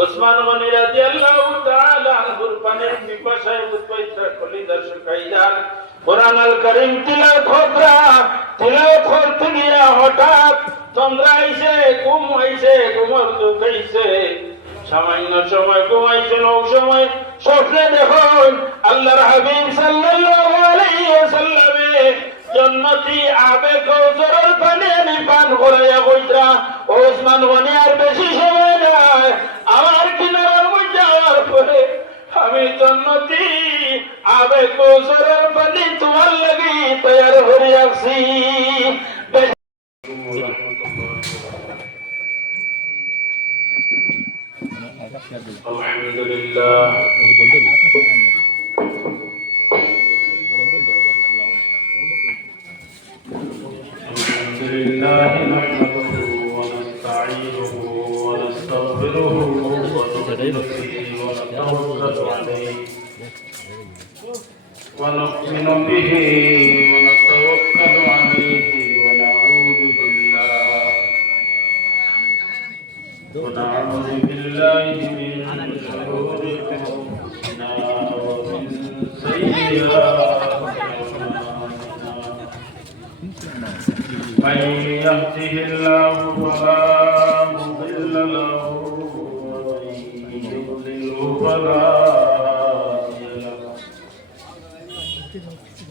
ওসমান গনি রাদিয়াল্লাহু তাআলা আনহুর পানির পিপাসায় উৎপৈত্রা কলিজা শুকাইয়া কুরআন আল কারীম তিলাওয়াত করতে গিয়া হঠাৎ তন্দ্রা আইছে, ঘুম আইছে, ঘুমের দুঃখ আইছে। সামান্য সময় ঘুমাইছেন, ও সময় স্বপ্নে দেখুন আল্লাহর হাবিব সাল্লাল্লাহু আলাইহি ওয়াসাল্লামে জান্নাতি আবে কাউসারের পানি আমি পান করাইয়া কইরা, ওসমান গনি আর বেশি সময় নাই, আমার কিনারার মধ্যে যাওয়ার পরে আমি জান্নাতি আবে কাউসারের পানি তোমার লাগি তৈয়ার করে রাখছি। আলহামদুলিল্লাহ ونؤمن به ونتوكل عليه ونعوذ بالله من شرور انفسنا ومن سيئات اعمالنا من يهده الله فلا مضل له ومن يضلل فلا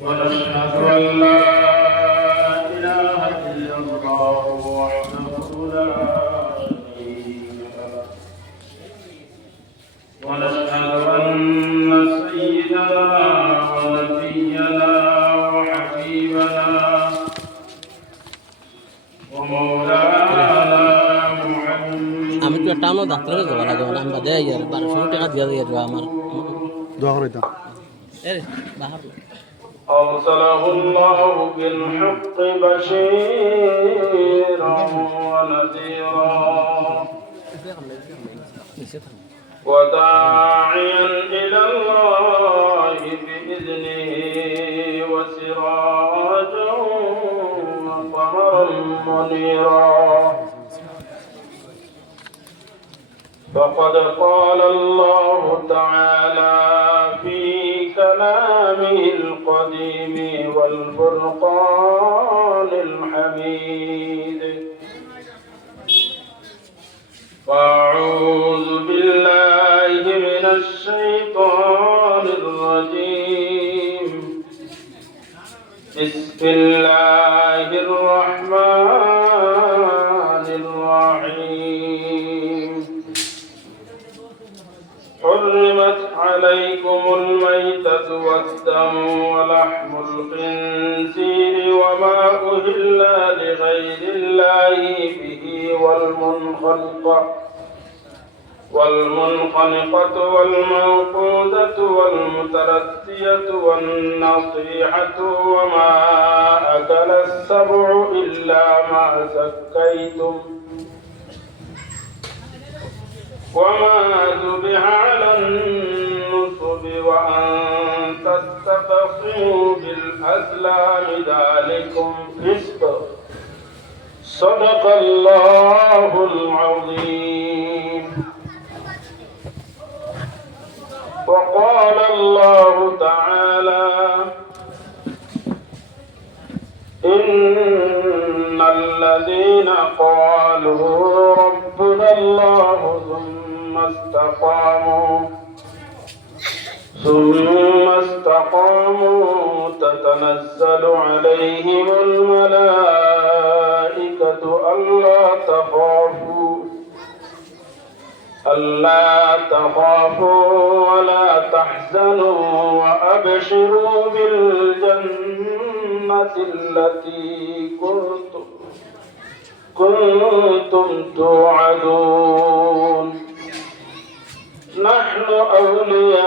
ونشهد أن لا إله إلا الله وحده لا شريك له ونشهد أن سيدنا ونبينا وحبيبنا ومولانا محمد আমি তো টানো ডাক্তারে যাওয়ার আগে আমরা দেয় আর 1200 টাকা দিয়ে দিয়ে যাওয়া আমার দোয়া করে দাও এর বাহার أرسله الله بالحق بشيرا ونذيرا وداعيا إلى الله بإذنه وسراجا وقمرا منيرا فقد قال الله تعالى في كلامه القديم والفرقان الحميد وأعوذ بالله من الشيطان الرجيم بسم الله الرحمن الرحيم حرمت عليكم الميتة والدم ولحم الخنزير وما أهل لغير الله به والمنخنقة والموقوذة والمتردية والنطيحة وما أكل السبع إلا ما زكيتم وما ذبح على النصب وأن تستقسموا بالأزلام ذلكم فسق صدق الله العظيم وقال الله تعالى إن الذين قالوا ربنا الله ثم استقاموا تتنزل عليهم الملائكة ألا تخافوا ولا تحزنوا وأبشروا بالجنة التي كنتم توعدون نحن أولياؤكم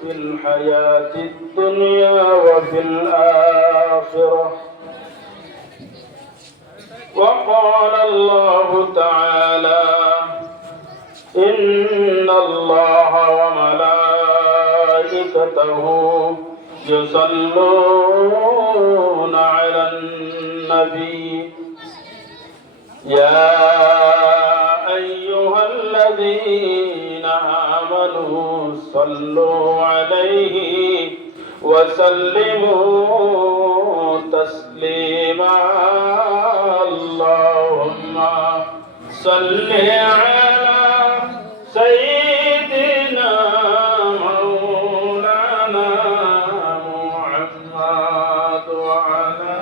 في الحياة الدنيا وفي الآخرة وقال الله تعالى إن الله وملائكته يصلون على النبي يا أيها الذين آمنوا صلوا عليه وسلموا تسليما اللهم صل على سيدنا مولانا محمد وعلى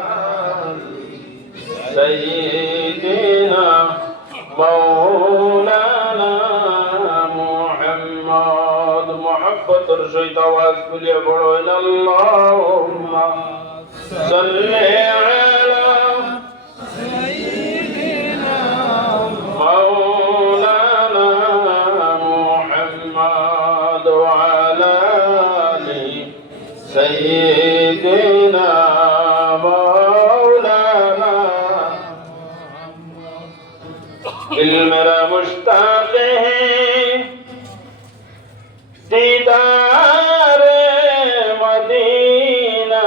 سيدنا مولانا محمد محبة رشيد آواز كل بڑوين اللهم صل على سيدنا مولانا محمد وعلى سيدنا مولانا दिल मेरा मुश्ताक है दीदार मदीना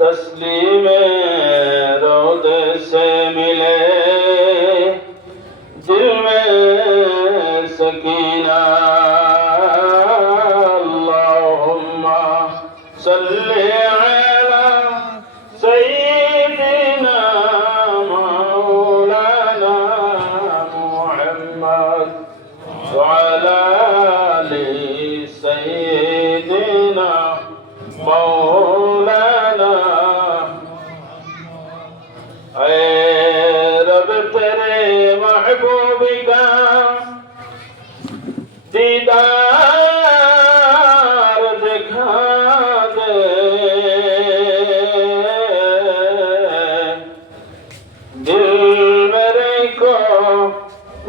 तस्लीम रोद से मिले दिल में सकीना अल्लाहुम्मा सल्ली وعلى آل سيدنا مولانا اے رب تیرے محبوب کا دیدار دکھا دے دل میرے کو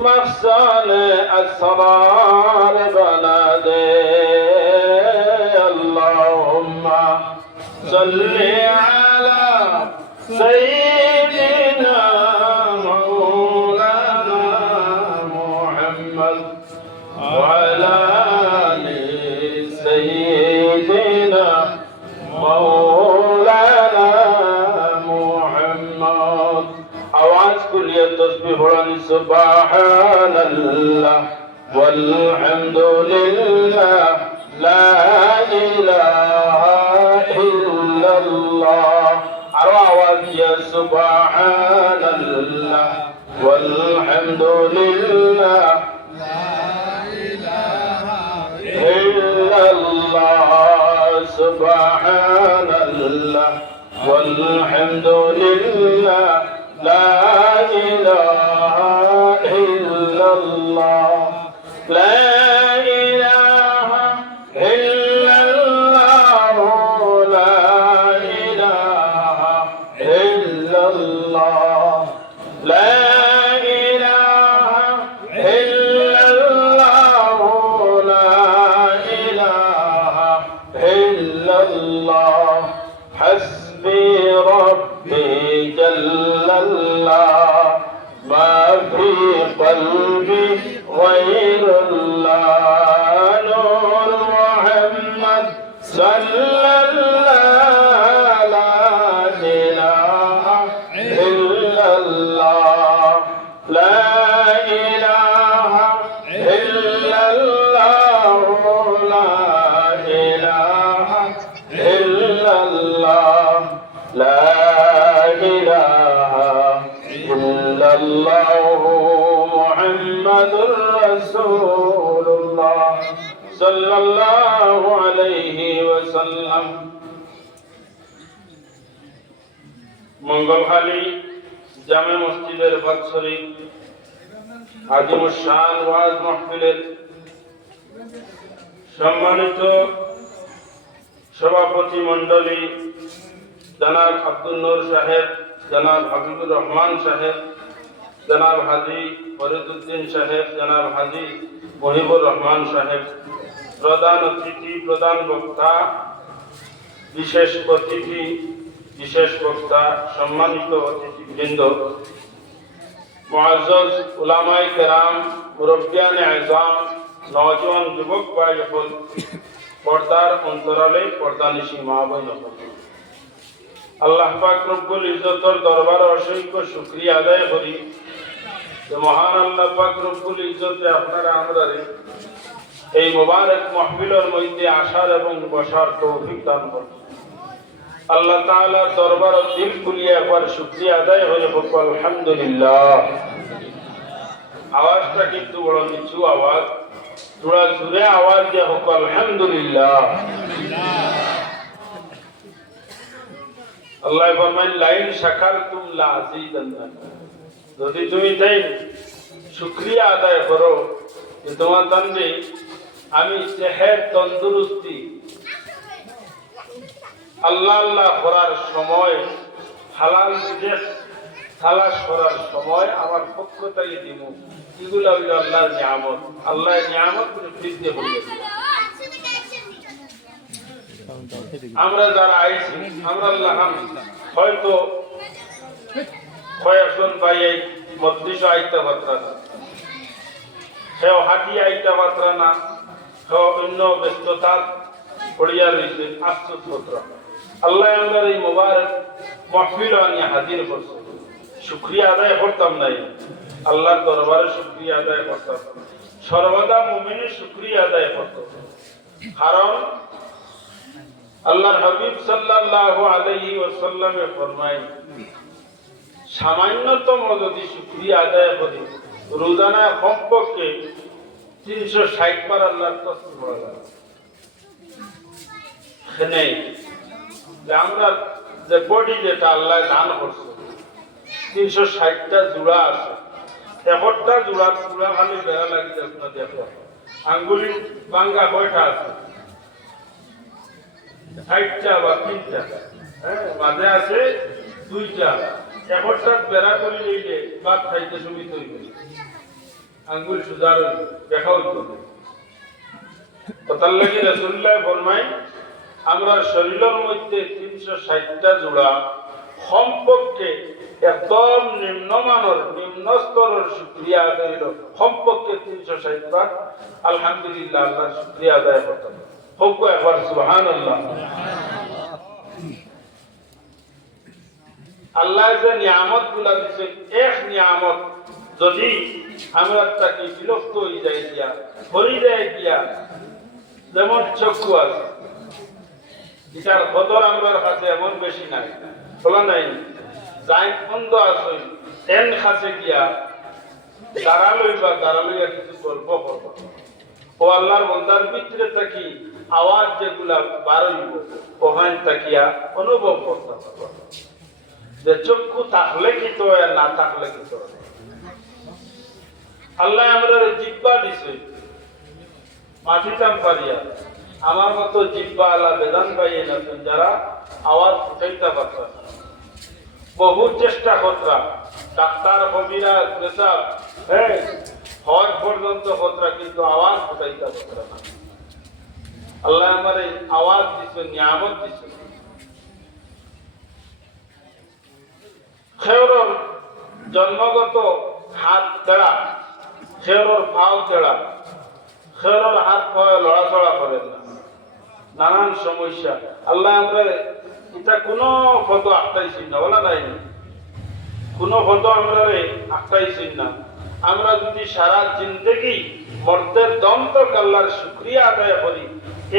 مخزن اسرار بنا دے اللهم صل على سيدنا مولانا محمد وعلى آل سيدنا مولانا محمد आवाज कुलियत तस्बीह पढ़ानी सुभान अल्लाह वल्हम्दुलिल्लाह ला इलाहा इल्लल्लाह आरो आवाज दिया सुभान अल्लाह वल्हम्दुलिल्लाह ला इलाहा इल्लल्लाह सुभान अल्लाह वल्हम्दुलिल्लाह لا إله إلا الله لا إله إلا الله لا إله إلا الله لا إله إلا الله لا إله إلا الله حسبي ربي جل الله ما في قلبي غير الله نور محمد صلى الله لا إله إلا الله لا إله إلا الله لا إله إلا الله لا إله إلا الله محمد رسول الله صلى الله عليه وسلم मंगलहाली জামে মসজিদের বাৎসরিক আজিমুস শান ওয়াজ মাহফিলের সম্মানিত সভাপতি মণ্ডলী জনাব আব্দুল নূর সাহেব, জনাব হাবিবুর রহমান সাহেব, জনাব হাজী ফরিদউদ্দিন সাহেব, জনাব হাজী মহিবুর রহমান সাহেব, প্রধান অতিথি, প্রধান বক্তা, বিশেষ অতিথি, বিশেষ বক্তা, সম্মানিত অতিথিবৃন্দ, মুআজ্জাজ উলামায়ে কেরাম, মুরব্বিয়ানে আযম, নওজোয়ান যুবক ভাই সকল, পর্দার অন্তরালে পর্দানিশী মা বোন সকল, আল্লাহ পাক রব্বুল ইজ্জতের দরবারে অসংখ্য শুকরিয়া আদায় করি যে মহান আল্লাহ পাক রব্বুল ইজ্জতে আপনারা আমরা এই মুবারক মাহফিলের মধ্যে আসার এবং বসার তৌফিক দান করুন। আল্লাহ তাআলার দরবারে দিল খুলিয়ে একবার শুকরিয়া আদায় হয়ে হোক আলহামদুলিল্লাহ। আওয়াজটা কিন্তু বড় নিচু আওয়াজ, थोड़ा জোরে আওয়াজ দিয়ে হোক আলহামদুলিল্লাহ। আল্লাহ ফরমান লাইন শাকারতুম লাযীদান্নাকুম, যদি তুমি তাই শুকরিয়া আদায় করো যে তোমার জন্য আমি সেহত তন্দুরস্তি আল্লাহ আল্লাহ করার সময় হালাল রিজিক তালাশ করার সময় আমার পক্ষ থেকে দিব। এগুলো হইল আল্লাহর নিয়ামত। আল্লাহর নিয়ামত বৃদ্ধি হয়ে আমরা যারা আইছি আমরা আল্লাহ হয়তো কয়েকজন ভাই এই মজলিস আইতা পাত্রা না, সেও হাঁটি আইতা পাত্রা না, সেও অন্য ব্যস্ততা পড়িয়া রয়েছে আশ্চর্য। আল্লাহ আমরা এই মোবারক মাহফিল নিয়ে হাজির করছে, শুকরিয়া আদায় করতাম নাই, আল্লাহর দরবারে শুকরিয়া আদায় করতাম। সর্বদা মুমিনের শুকরিয়া আদায় করত, কারণ আল্লাহর হাবিব সাল্লাল্লাহু আলাইহি ওয়াসাল্লামে ফরমায় সামান্যতম যদি শুকরিয়া আদায় করি রোজানা কমপক্ষে 360 বার আল্লাহর তাসবিহ পড়া যায়। এখানে যে আমরা যে বডি যেটা আল্লাহ দান করছে 360টা জোড়া আছে, একটা জোড়া খালি বেড়া লাগি আপনার দেখো আঙ্গুলি বাঙ্গা কয়টা আছে, 60টা বা 3টা, মাঝে আছে 2টা, একটা বেড়া করে নিলে ভাত খাইতে সুবিধা হইবে, আঙ্গুল সুজার দেখা হইতো। কথার লাগি রাসূলুল্লাহ ফরমায় আমরা শরীরের মধ্যে 360টা জোড়া কমপক্ষে একদম নিম্নমানের নিম্ন স্তরের শুকরিয়া আদায় হইল কমপক্ষে 360 বার আলহামদুলিল্লাহ আল্লাহর শুকরিয়া আদায় করতে হবে। হোক একবার সুবহানাল্লাহ। আল্লাহ যে নিয়ামত গুলা দিচ্ছেন, এক নিয়ামত যদি আমরা তাকে বিরক্ত হয়ে যাই দিয়া হরি যায় দিয়া, যেমন চক্ষু আছে, এটার কদর আমার কাছে এমন বেশি নাই, বলা নাই যাই বন্ধ আছে এন কাছে গিয়া দাঁড়ালই বা দাঁড়ালইয়া কিছু গল্প করবো, ও আল্লাহর বন্দার ভিতরে থাকি আওয়াজ যেগুলা বাড়ইব ওখানে তাকিয়া অনুভব করতে পারবো যে চক্ষু থাকলে কি তো আর না থাকলে কি তো। আল্লাহ আমরা জিহ্বা দিছে মাটিতাম পারিয়া, আমার মতো জিহ্বা আল্লাহ বেদান পাইয়ে আছেন যারা আওয়াজ উঠাইতে পারতেন, বহু চেষ্টা করতাম, ডাক্তার কবিরাজ পেশাব হজ পর্যন্ত করতাম, কিন্তু আওয়াজ উঠাইতে পারতাম না। আল্লাহ আমার এই আওয়াজ দিছে, নিয়ামত দিছে। খেয়রর জন্মগত হাত তেড়া, খেয়রর পাও তেড়া, খেয়রর হাত পায়ে লড়াচড়া করেন না, নানান সমস্যা। আল্লাহ আমরা এটা কোনো ফটো আঁকটাইছি না, বলা নাই কোনো ফটো আমরা আঁকটাইছি না। আমরা যদি সারা জিন্দগি মর্তের দম তক আল্লাহর শুকরিয়া আদায় করি,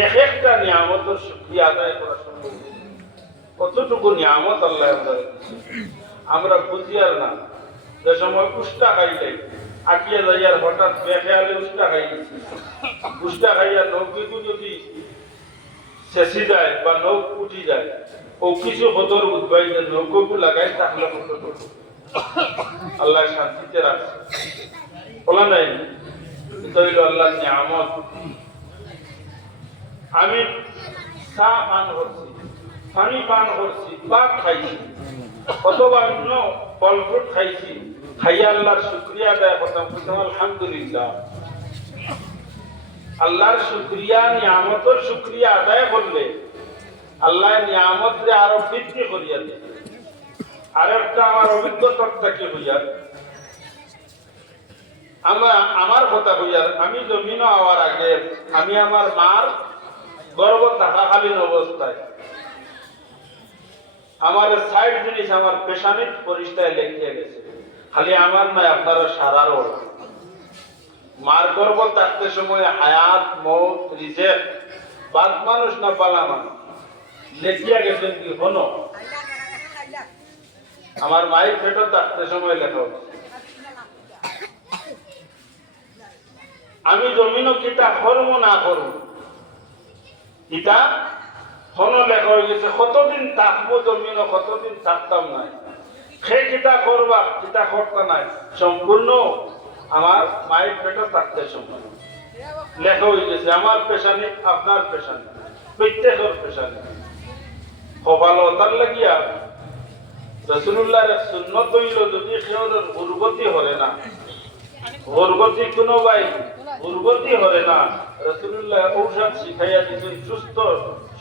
এক একটা নিয়ামতের শুকরিয়া আদায় করা সম্ভব। কতটুকু নিয়ামত আল্লাহ আমরা বুঝি আর না। যে সময় উষ্টা খাইলে আঁকিয়া যাইয়ার হঠাৎ বেখেয়ালে উষ্টা খাই গেছি, উষ্টা খাইয়া নৌকিটু যদি শেষি যায় বা নৌক উঠি যায়, ও কিছু হতর উদ্বাই নৌকু লাগাই থাকলে আল্লাহ শান্তিতে রাখছে, বলা নাই এটা হইল আল্লাহ নিয়ামত। আমি চা পান করছি, পানি পান করছি, ভাত খাইছি, অথবা অন্য ফল ফ্রুট খাইছি, খাইয়া আল্লাহর শুকরিয়া আদায় করতাম, আলহামদুলিল্লাহ। আল্লাহর শুকরিয়া নিয়ামতের শুকরিয়া আদায় করলে আল্লাহ নিয়ামতরে আরো বৃদ্ধি করিয়া দেয়। আর একটা আমার অভিজ্ঞতার থেকে হইয়ার, আমার কথা হইয়ার, আমি জমিন হওয়ার আগে আমি আমার মার গর্ভ থাকাকালীন অবস্থায় আমার সাইড জিনিস আমার পেশানিত পরিষ্কার লেখিয়ে গেছে, খালি আমার নয় আপনারা সারারও। মার গর্ব থাকতে সময় হায়াত মৌত রিজেক বাদ মানুষ না পালা মানুষ লেখিয়া গেছেন কি হনো আমার মায়ের পেটও থাকতে সময় লেখা হচ্ছে। আমি জমিনও কিতা করব না করব কিতা হনো লেখা হয়ে গেছে, কতদিন থাকবো জমিনও কতদিন থাকতাম নাই, সে কিতা করবা কিতা করতে নাই সম্পূর্ণ আমার মায়ের পেটও থাকতে সময় লেখা হয়ে গেছে। আমার পেশানি আপনার পেশানি প্রত্যেকের পেশানি কপালতার লাগিয়া রাসূলুল্লাহর সুন্নত হইল যদি কেউর উর্গতি হরে না, উর্গতি কোনো ভাই উর্গতি হরে না, রাসূলুল্লাহ ঔষধ শিখাইয়া দিতেন সুস্থ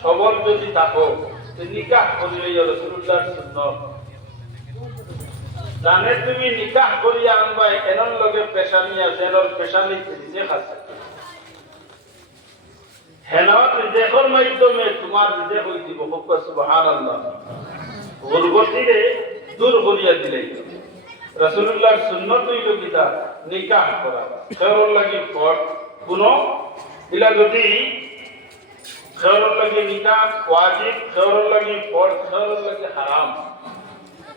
সবল যদি থাকো নিকাহ করিলে রাসূলুল্লাহর সুন্নত জানে তুমি নিকাহ করিয়া আনবা এনর লগে পেশানি আছে, এনর পেশানি রিজেক আছে, হেনর রিজেকের মাধ্যমে তোমার রিজেক হই দিব। সুবহানাল্লাহ। উর্গতিরে দূর করিয়া দিলেই রাসূলুল্লাহর সুন্নত হইল কিতা নিকাহ করা, খেরর লাগি ফট কোনো ইলা যদি খেরর লাগি নিকাহ ওয়াজিব, খেরর লাগি ফট, খেরর লাগি হারাম।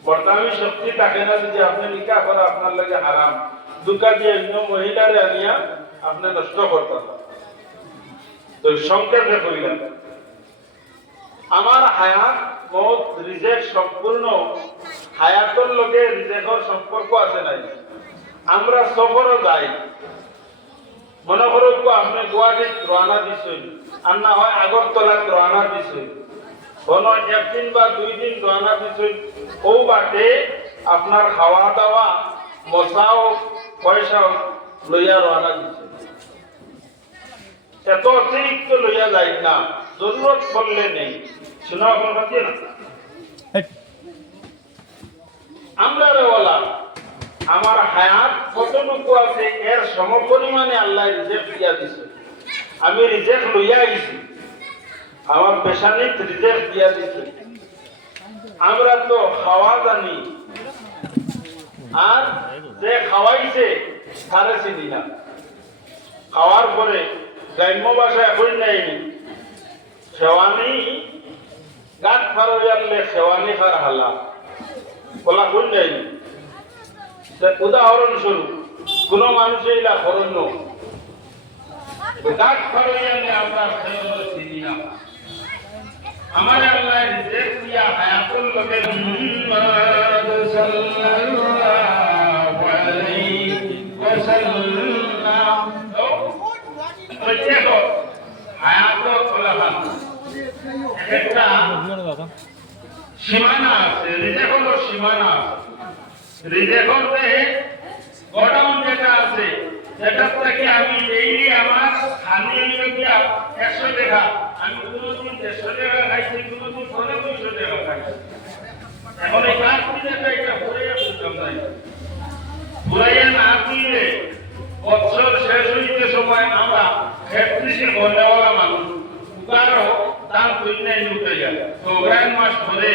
বর্তমানে শক্তি থাকে না যদি আপনি নিকাহ করা আপনার লাগে হারাম, দুকা দিয়ে অন্য মহিলারে আনিয়া আপনি নষ্ট করতে পারেন। তো সংক্ষেপে করিলেন আমার হায়াত মত রিজেক সম্পূর্ণ হায়াতর লগে রিজেকের সম্পর্ক আছে নাই। আমরা সফরও যাই, মনে করো আপনি গুয়াহাটিত রওনা দিছেন আর না হয় আগরতলাত রওনা দিছেন, কোনো একদিন বা 2 দিন রওনা দিছেন, ও বাটে আপনার খাওয়া দাওয়া মশাও পয়সাও লইয়া রওনা দিছেন, এত অতিরিক্ত লইয়া যাই না, জরুরত পড়লে নেই। শোনা এখন পাচ্ছি না আমরা বলা আমার হায়াত কতটুকু আছে এর সমপরিমাণে আল্লাহ রিজেক দিয়া দিছে, আমি রিজেক লইয়া আইছি, আমার পেশানিত রিজেক দিয়া দিছে। আমরা তো খাওয়া জানি আর যে খাওয়াইছে তারে চিনি না। খাওয়ার পরে গ্রাম্য ভাষায় এখন নেয়নি খেওয়ানি গাছ ফারো জানলে খেওয়ানি খার হালা বলা কোন যায়নি। উদাহরণস্বরূপ কোন মানুষের ইলা হরণ্য গাছ ফারো জানলে আমরা চিনি না। আমার আল্লাহ রিজেক দিয়া হায়াতুল লগে মুহাম্মদ সাল্লাল্লাহু আলাইহি ওয়াসাল্লাম প্রত্যেক হায়াতুল খোলাফা একটা সীমানা আছে, রিজেকের সীমানা আছে। রিজেকের গোডাউন যেটা আছে সেটা থেকে আমি ডেইলি আমার খালি গিয়া 100 টাকা, আমি কোনোদিন 150 টাকা খাইছি, কোনোদিন 200 টাকা খাইছি। এখন এই কাজ দিতে একটা ঘুরাইয়া বুঝতাম নাই, ঘুরাইয়া না দিলে বছর শেষ হইতে সময় আমরা 33 ঘন্টাওয়ালা মানুষ কারো দাম তুই নাই উঠে যায় তো গ্রাম মাস ধরে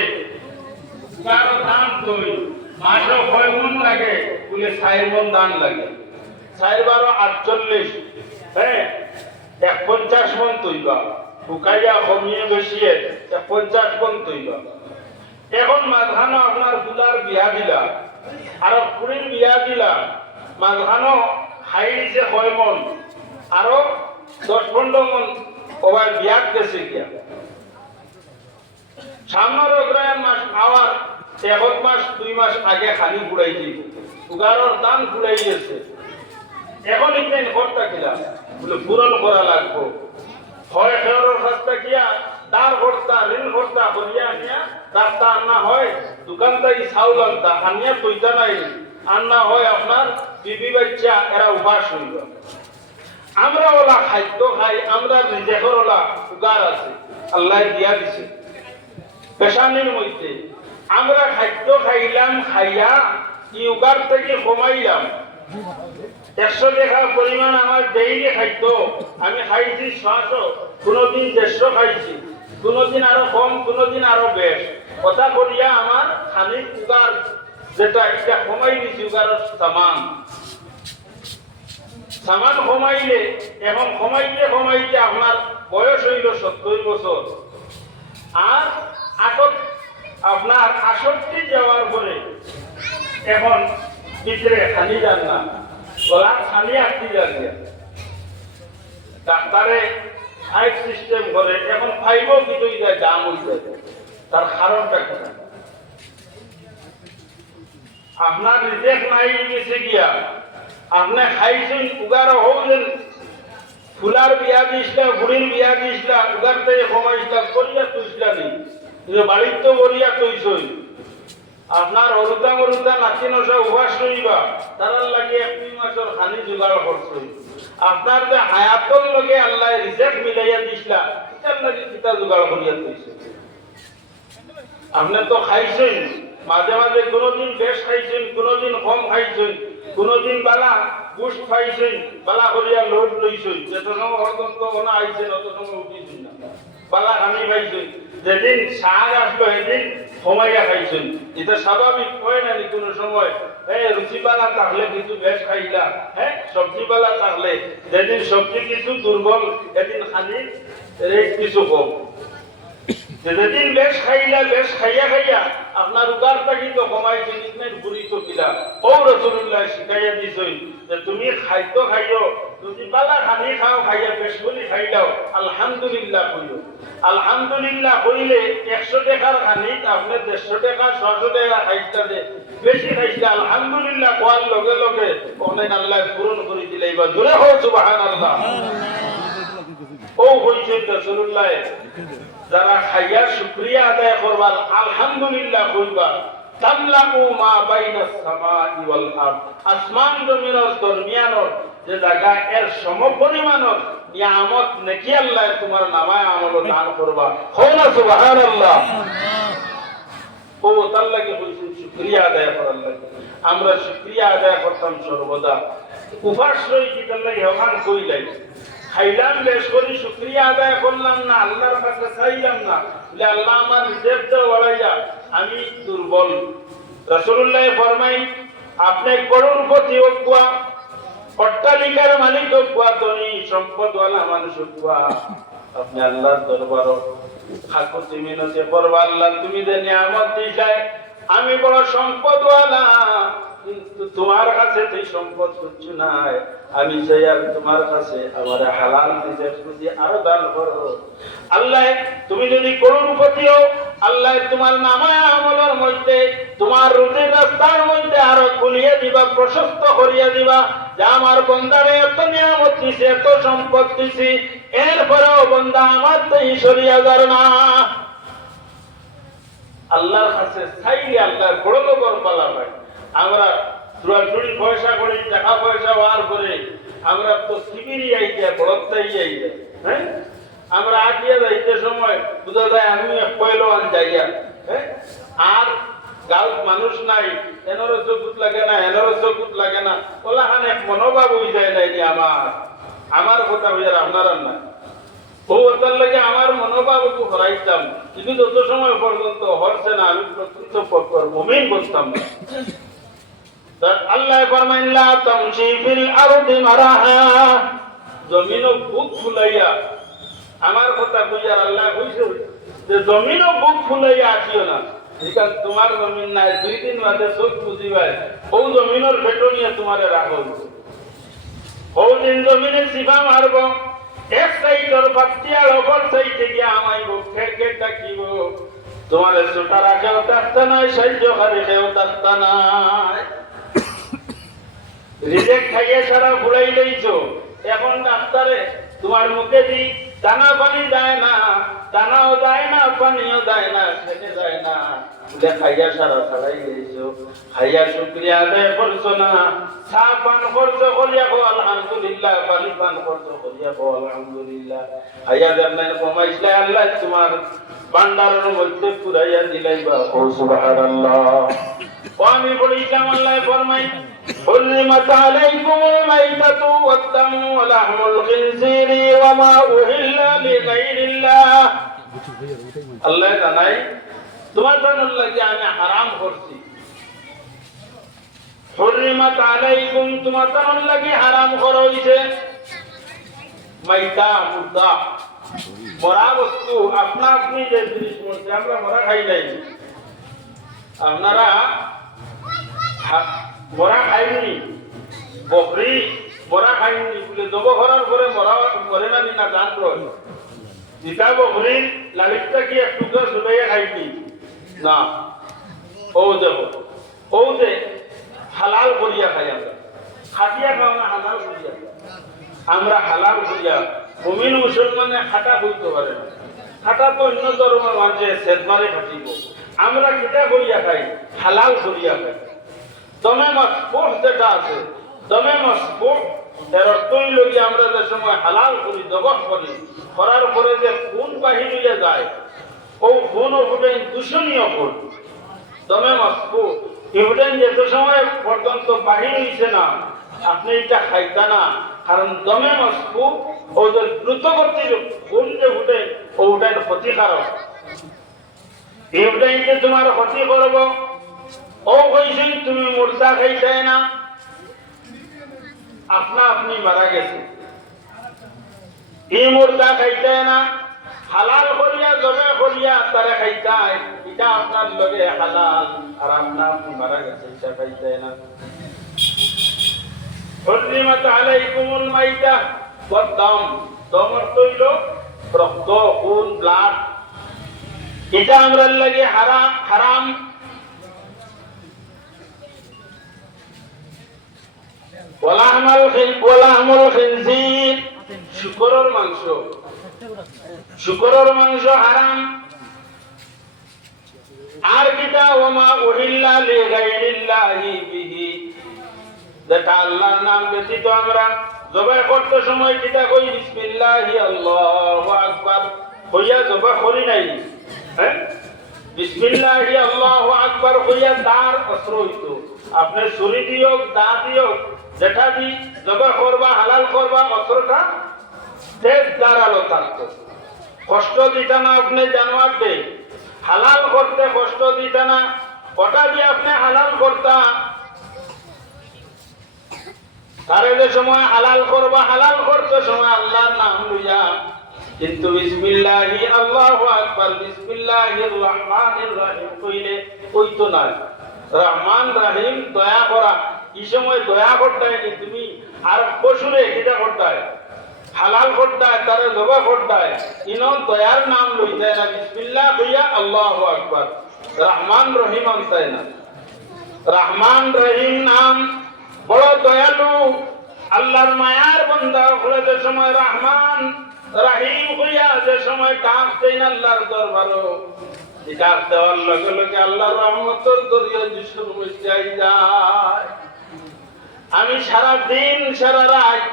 কারো দাম তুই মাসও 6 মন লাগে বলে 4 মন দান লাগে, 4 12 48, হ্যাঁ 50 মন তৈবা শুকাইয়া কমিয়ে বসিয়ে 50 মন তৈবা। এখন মাঝখানো আপনার ফুলার বিয়া দিলা আর পুরীর বিয়া দিলা, মাঝখানো খাই দিছে 6 মন আরো 10-15 মন ওবার বিয়াত গেছে গিয়া। সামনের অগ্রহায়ণ মাস আবার 1 মাস 2 মাস আগে খালি ঘুরাই দিব, উগারর দান ঘুরাই গেছে। এখন ইতেন করতে কিলা বলে পূরণ করা লাগবো, হয় খেয়ারের কাছটা গিয়া দার ভর্তা ঋণ ভর্তা করিয়া নিয়া রাস্তা আনা হয় দোকান থেকে চাউল আনতা আনিয়া তৈতা নাই, আনা হয় আপনার বিবি বাচ্চা এরা উপাস হইল। আমরা ওলা খাদ্য খাই, আমরা রিজেকের ওলা উগার আছে আল্লাহ দিয়া দিছে পেশানির মধ্যে। আমরা খাদ্য খাইলাম, খাইয়া ই উগার থেকে কমাইলাম 100 টাকা পরিমাণ আমার ডেইলি খাদ্য আমি খাইছি 600, কোনোদিন 150 খাইছি, কোনোদিন আরো কম, কোনোদিন আরো বেশ। কথা করিয়া আমার খানিক উগার যেটা এটা কমাই দিছি উগারের সামান কমাইলে এখন কমাইতে আপনার বয়স হইল 70 বছর আর আগত আপনার 68 যাওয়ার পরে এখন ভিতরে খানি যান না গলা খানি আটকে যান ডাক্তারে ফাইভ সিস্টেম করে এখন ফাইভও কিন্তু দাম হয়ে যায় তার কারণটা কি আপনার রিজেক্ট নাই গেছে গিয়া আপনি খাইছেন উগার হলেন ফুলার বিয়া দিসলা বুড়ির বিয়া দিসলা উগার থেকে কমাইসলা করিয়া তুইসলা নি কিন্তু বাড়ির তো বলিয়া তুইছই আপনার অরুতা নাতি নশা উপাস রইবা তারার লাগে 1-2 মাসের খানি জোগাড় করছই আপনার যে হায়াতর লগে আল্লাহ রিজেক্ট মিলাইয়া দিসলা এটার লাগে কিতা জোগাড় করিয়া তুইছ আপনি তো খাইছেন মাঝে মাঝে কোনোদিন বেশ খাইছেন কোনোদিন কম খাইছেন কোনোদিন বালা গুস খাইছেন বালা করিয়া লোড লইছেন যত সময় হরদন্ত ওনা আইছেন অত সময় উঠিছেন না বালা খানি পাইছেন যেদিন শাক আসলো সেদিন কমাইয়া খাইছেন এটা স্বাভাবিক হয় না কোনো সময় রুচি বালা থাকলে কিছু বেশ খাইলা সবজি বালা থাকলে যেদিন সবজি কিছু দুর্বল এদিন খানি রেট কিছু কম যেদিন বেশ খাইয়া আপনার উগারটা কিন্তু কমাইছেন ইতনের বুড়ি তো কিলা ও রাসূলুল্লাহ শিখাইয়া দিছেন যে তুমি খাইতো খাইও যদি বালা খানি খাও খাইয়া বেশ বলি খাইলাও আলহামদুলিল্লাহ কইও আলহামদুলিল্লাহ কইলে 100 টাকার খানি আপনি 150 টাকা 600 টাকা খাইতে বেশি খাইছে আলহামদুলিল্লাহ কোয়ার লগে লগে অনেক আল্লাহ পূরণ করে দিলে এবার জোরে হোক সুবহানাল্লাহ ও হইছে রাসূলুল্লাহ যারা খাইয়া শুকরিয়া আদায় করবার আলহামদুলিল্লাহ কইবা তামলাউ মা বাইনাস সামাই ওয়াল আরদ আসমান জমিনের দরমিয়ানর যে জায়গা এর সমপরিমাণর নিয়ামত নেকি আল্লাহ তোমার নামায় আমল দান করবা হোনা সুবহানাল্লাহ ও তার লাগে কইছেন শুকরিয়া আদায় করার লাগে আমরা শুকরিয়া আদায় করতাম সর্বদা উপাস রই কি তার লাগে হকান কইলাই খাইলাম বেশ করি শুকরিয়া আদায় করলাম না আল্লাহর কাছে চাইলাম না বলে আল্লাহ আমার রিজেক্ট ওয়ালাইয়া আমি দুর্বল রাসূলুল্লাহ ফরমাই আপনি করোড়পতি হোক কুয়া অট্টালিকার মালিক হোক কুয়া ধনী সম্পদওয়ালা মানুষ হোক কুয়া আপনি আল্লাহর দরবারে খাকুতি মিনতি করবা আল্লাহ তুমি যে নিয়ামত দিছাই আমি বড় সম্পদওয়ালা কিন্তু তোমার কাছে তো সম্পদ কিছু নাই আমি চাই আর তোমার কাছে আমার হালাল রিজিক যদি আরো দান করো আল্লাহ তুমি যদি করুণপতি হও আল্লাহ তোমার নামায় আমলের মধ্যে তোমার রুজির রাস্তার মধ্যে আরো খুলিয়ে দিবা প্রশস্ত করিয়া দিবা যে আমার বান্দারে এত নিয়ামত দিছি এত সম্পদ দিছি এরপরেও বান্দা আমার তো সরিয়া যার না আল্লাহর কাছে চাইলে আল্লাহ বড় বড় পালা পায় আমরা চুরি পয়সা করি টাকা পয়সা হওয়ার পরে আমরা তো শিবিরই আইতে বড়তাই আইতে আমরা আগিয়ে যাইতে সময় বুঝা যায় আমি পয়লোয়ান যাইয়া আর গাল মানুষ নাই এনারও চকুত লাগে না এনারও চকুত লাগে না ওলাখান এক মনোভাব হয়ে যায় নাই আমার কথা হইয়ার আপনারা না ও ওটার লাগে আমার মনোভাব একটু হরাইতাম কিন্তু যত সময় পর্যন্ত হরছে না আমি প্রকৃত পক্ষর মুমিন বলতাম না আল্লাহ ফরমাইন লা তামশি ফিল আরদি মারাহা জমিনও বুক ফুলাইয়া আমার কথা কইয়া আল্লাহ কইছে যে জমিনও বুক ফুলাইয়া আসিও না এখান তোমার জমিন নাই 2 দিন বাদে চোখ বুঝিবাই ও জমিনের ভেটনিয়া তোমারে রাখো ও দিন জমিনে সিফা মারব এক সাইডর বাচ্চার ওপর সাইডে গিয়া আমায় খেড় ডাকিব তোমার ছোটা রাখেও থাকতে নয় সাহায্য খারিখেও থাকতে নয় রিজেক্ট খাইয়ে সারা ঘুরাই লইছো এখন ডাক্তারে তোমার মুখে দি দানা পানি দেয় না দানাও দেয় না পানিও দেয় না খেতে দেয় না খাইয়া সারা ছাড়াই লইছো খাইয়া শুকরিয়া আদায় করছো না চা পান করছো করিয়া গো আলহামদুলিল্লাহ পানি পান করছো করিয়া গো আলহামদুলিল্লাহ খাইয়া দেন কমাইছিলে আল্লাহ তোমার ভান্ডারের মধ্যে পুরাইয়া দিলাইবা ও সুবহানাল্লাহ ও আমি বলিলাম আল্লাহ ফরমাই حرمت عليكم الميتة والدم ولحم الخنزير وما أهل لغير الله الله জানাই তোমার জানার লাগে আমি হারাম করছি। হুররিমাত আলাইকুম তোমার জানার লাগে হারাম করা হইছে। মাইতা মুর্দা মরা বস্তু আপনা আপনি যে জিনিস মরছে আমরা মরা খাই নাই, আপনারা মরা খাইনি, বকরি মরা খাইনি বলে জব করার পরে মরা করে না না জানতো যেটা বকরির লালিতটা কি একটু শুনাইয়া খাইনি না, ও দেব ও যে হালাল করিয়া খাই আমরা, খাটিয়া খাও না হালাল করিয়া, আমরা হালাল করিয়া। মুমিন মুসলমানে খাটা হইতে পারে না, খাটা তো অন্য ধর্মের মানুষে সেদমারে খাটিব, আমরা কিটা করিয়া খাই হালাল করিয়া খাই। দমে মাসফুহ যেটা আছে, দমে মাসফুহ এর অর্থই লগি আমরা যে সময় হালাল করি জবহ করি, করার পরে যে খুন বাহির হইয়া যায় ও খুন ওঠেন দূষণীয় খুন। দমে মাসফুহ ইহুদেন যেত সময় পর্যন্ত বাহির হইছে না আপনি এটা খাইতা না, কারণ দমে মাসফুহ ওদের দ্রুতগতির খুন যে উঠে ওটার ক্ষতিকারক, ইহুদেনকে তোমার ক্ষতি করব। ও কইছেন তুমি মুর্দা খাইতে না, আপনা আপনি মারা গেছে, এই মুর্দা খাইতে না, হালাল করিয়া জবে করিয়া তারা খাইতায়, এটা আপনার লগে হালাল, আর আপনা আপনি মারা গেছে এটা খাইতে না। হুররিমাত আলাইকুমুল মাইতা ওয়াদ দাম, দম অর্থ হইল রক্ত, খুন, ব্লাড, এটা আমরা লাগে হারাম। ওয়ালাহমুল খিনজির শুকরের মাংস, শুকরের মাংস হারাম। আর কিটা ওমা উহিল্লা লিগাইরিল্লাহি বিহি, যেটা আল্লাহর নাম ব্যতীত আমরা জবাই করতে সময় কিটা কই বিসমিল্লাহি আল্লাহু আকবার কইয়া জবাই করি নাই, হ্যাঁ বিসমিল্লাহি আল্লাহু আকবার কইয়া দাঁড় অস্ত্র হইতো, আপনি ছুরি দিও দা দিও যেটা দি জবাই করবা হালাল করবা অস্ত্রটা তেজ দাঁড়ালো থাকতো, কষ্ট দিতা না আপনি জানোয়ার দে, হালাল করতে কষ্ট দিতা না, ওটা দিয়ে আপনি হালাল করতা, তারে যে সময় হালাল করবা হালাল করতে সময় আল্লাহর নাম লইয়া, কিন্তু বিসমিল্লাহি আল্লাহু আকবার বিসমিল্লাহির রহমানির রহিম কইলে কইতো না। রহমান রহিম দয়া করা, এই সময় দয়া করতাই নি তুমি, আর পশুরে কিটা করতাই হালাল করতাই, তারে জবা করতাই, ইনন দয়ার নাম লইতে না, বিসমিল্লাহ কইয়া আল্লাহু আকবার, রহমান রহিম আনতাই না। রহমান রহিম নাম বড় দয়ালু, আল্লাহর মায়ার বান্দা হলে যে সময় রহমান রহিম হইয়া যে সময় ডাক দেন আল্লাহর দরবারও, ডাক দেওয়ার লগে লগে আল্লাহর রহমতের দরিয়া যিশুর মধ্যে যায়। আমি সারা দিন সারা রাত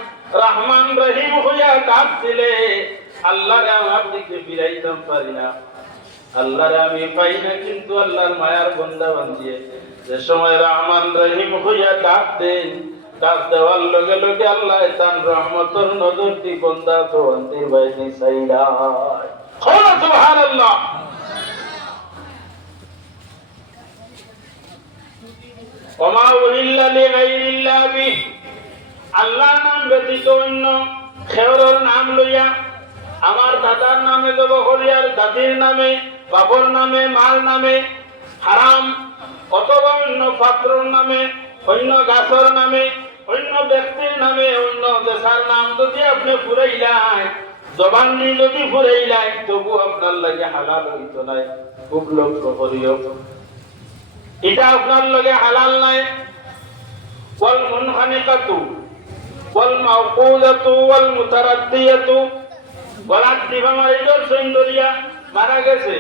রহমান রহিম হইয়া ডাক দিলে আল্লাহরে আমার দিকে ফিরাইতাম পারি না, আল্লাহরে আমি পাই না, কিন্তু আল্লাহর মায়ার বান্দা বান্দিয়ে যে সময় রহমান রহিম হইয়া ডাক দেন, ডাক দেওয়ার লগে লগে আল্লাহ তার রহমতের নজর দি বান্দা তো অন্তির বাইনি সাইরায়। সুবহানাল্লাহ। ওমা উহিল্লা লিগাইরিল্লাহ বি, আল্লাহ নাম ব্যতীত অন্য খেয়রের নাম লইয়া, আমার দাদার নামে দেব হরিয়ার দাদির নামে বাবর নামে মার নামে হারাম, অথবা অন্য পাত্রর নামে অন্য গাছের নামে অন্য ব্যক্তির নামে অন্য দেশার নাম যদি আপনি ফুরাইলাই, জবান নিয়ে যদি ফুরাইলাই, তবু আপনার লাগে হালাল হইত নাই, খুব লক্ষ্য করিও, এটা আপনার লাগে হালাল নাই। ওয়াল মুনখানিকাতু ওয়াল মাওকুদাতু ওয়াল মুতারাদ্দিয়াতু, গলার টিপা মারিল সুন্দরিয়া মারা গেছে,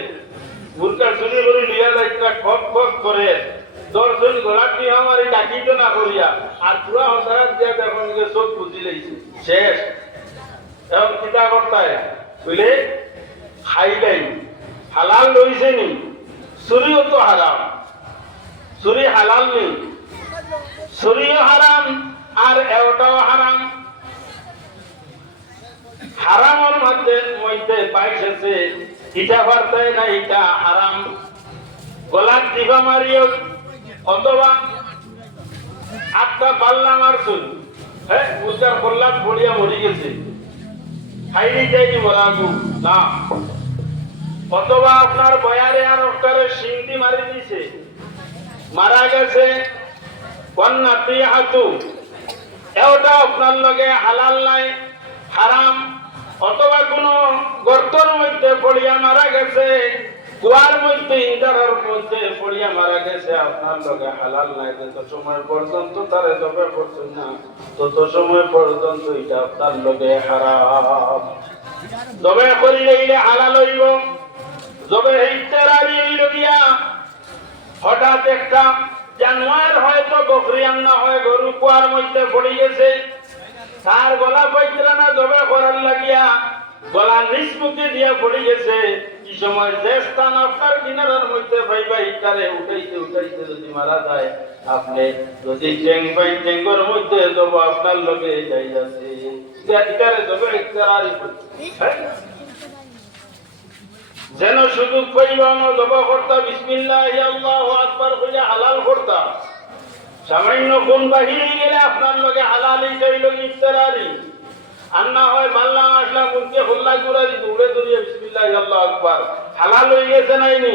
বুরকা চুরি করে লিয়া যাইতা খপ খপ করে 10 জন গলার টিপা মারি ডাকিত না করিয়া, আর পুরা হসারাত দিয়া দেখুন যে চোখ বুঝি লইছে শেষ। এখন কিতা করতায় বুঝলে খাইলাই হালাল লইছে নি, চুরিও তো হারাম, চুরি হালাল নেই, চুরিও হারাম আর এটাও হারাম। হারামের মধ্যে মধ্যে পাইছে এটা পারতাই না, এটা হারাম, গলার টিপা মারিও অথবা আটটা পাল্লা মারছুন, হ্যাঁ উদ্ধার করলাম পড়িয়া মরি গেছে, খাইনি যাইনি মরাগু না, অথবা আপনার বয়ারে আর অক্টারে সিংটি মারি দিছে, মারা গেছে কন্যা হাতু, এটা আপনার লগে হালাল নাই, হারাম, অথবা কোনো গর্তর মধ্যে পড়িয়া মারা গেছে, কুয়ার মধ্যে ইন্দারের মধ্যে পড়িয়া মারা গেছে, আপনার লগে হালাল নাই, যত সময় পর্যন্ত তারে জবে করছেন না তত সময় পর্যন্ত এটা আপনার লগে হারাম। জবে করিলে হালাল হইব, জবে ইত্যাদি হইল গিয়া হঠাৎ একটা জানোয়ার হয়তো বকরি আন্না হয় গরু কুয়ার মধ্যে পড়ে গেছে, তার গলা পৈত্রা না জবে করার লাগিয়া গলা নিষ্পত্তি দিয়া পড়ে গেছে, কি সময় যে স্থান আপনার কিনারার মধ্যে পাইবা ইটারে উঠাইতে উঠাইতে যদি মারা যায়, আপনি যদি চেং পাই চেঙ্গর মধ্যে যাব আপনার লগে যাই যাচ্ছে ইটারে জবে ইত্যাদি যেন সুযোগ পাইবা না জব করতা বিসমিল্লাহ আল্লাহু আকবার কইয়া হালাল করতা, সামান্য কোন বাহিরে গেলে আপনার লগে হালালি চাইল ইফতারি আর না হয় বাল্লা আসলা মুখে হল্লা গুড়ারি দৌড়ে দৌড়িয়ে বিসমিল্লাহ আল্লাহু আকবার হালাল হয়ে গেছে নাইনি,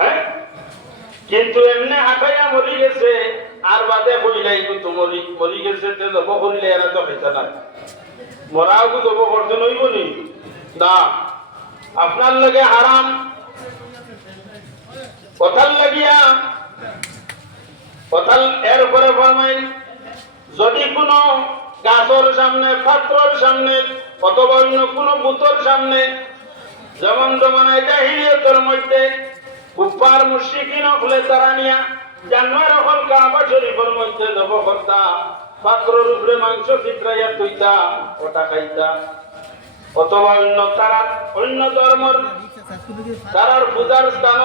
হ্যাঁ কিন্তু এমনি হাঁটাইয়া মরি গেছে আর বাদে কইলাই তো মরি গেছে তে জব করিলে এরা তো খাইতা না, মরাও জব করতে নইব নি না, আপনার লগে হারাম। কথার লাগিয়া কথাল এর উপরে ফরমাইন যদি কোনো গাছর সামনে পাত্রর সামনে অথবা অন্য কোনো বুতর সামনে, যেমন জমানায় জাহিলিয়াতের মধ্যে কুফার মুশরিকিন হলে তারা নিয়া জানোয়ার হল কাবা শরীফের মধ্যে জব করতা, পাত্রর উপরে মাংস চিত্রাইয়া তুইতা ওটা খাইতা, অথবা অন্য ধর্মের তারার পূজার স্থান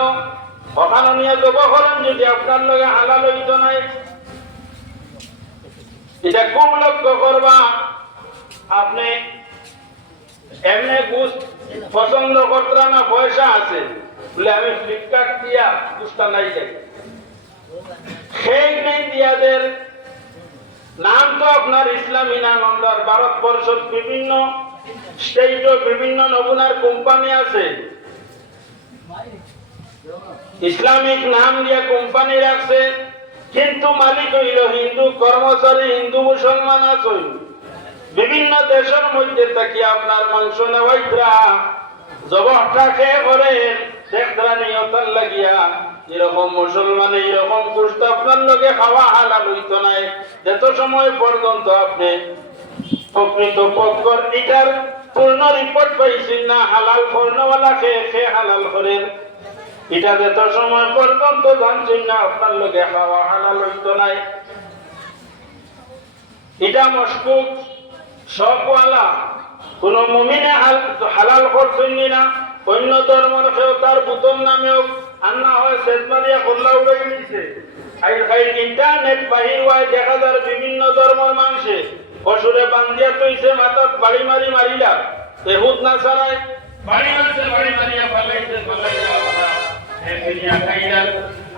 ওখানে নিয়ে জব করেন, যদি আপনার লগে হালাল হইত নাই, এটা খুব লক্ষ্য করবা। আপনি এমনি গুস পছন্দ করতে না পয়সা আছে বলে আমি ফ্লিপকার্ট দিয়া গুসটা নাই যাই, সেই নেই দিয়াদের নাম তো আপনার ইসলামী নাম, আমরা ভারতবর্ষের বিভিন্ন স্টেট বিভিন্ন নমুনার কোম্পানি আছে, ইসলামিক নাম দিয়ে কোম্পানি রাখছে, কিন্তু মালিক হইল হিন্দু, কর্মচারী হিন্দু মুসলমান আছে, বিভিন্ন দেশের মধ্যে থাকি আপনার মাংস নেওয়াইত্রা জবহটা খেয়ে করেন দেখরা নিয়তার লাগিয়া, এরকম মুসলমানে এরকম কুষ্ট আপনার লোকে খাওয়া হালাল হইত নাই, যত সময় পর্যন্ত আপনি প্রকৃত পক্ষর এটার পূর্ণ রিপোর্ট পাইছেন না, হালাল কর্ণওয়ালা খেয়ে হালাল করেন, এটা যত সময় পর্যন্ত জানছেন না আপনার লোকে খাওয়া হালাল হইত নাই। এটা মশকুক শকওয়ালা কোন মুমিনে হালাল করছেন না, অন্য ধর্মের কেউ তার বুতম নামেও আন্না হয় সেজমারিয়া খোল্লা উড়ে গেছে, ইন্টারনেট বাহির হয় দেখা যায় বিভিন্ন ধর্মের মানুষে অসুরে বান্ধিয়া তৈছে মাথাত বাড়ি মারি মারিলা এহুদ না ছাড়াই বাড়ি মারছে বাড়ি মারিয়া পালাইছে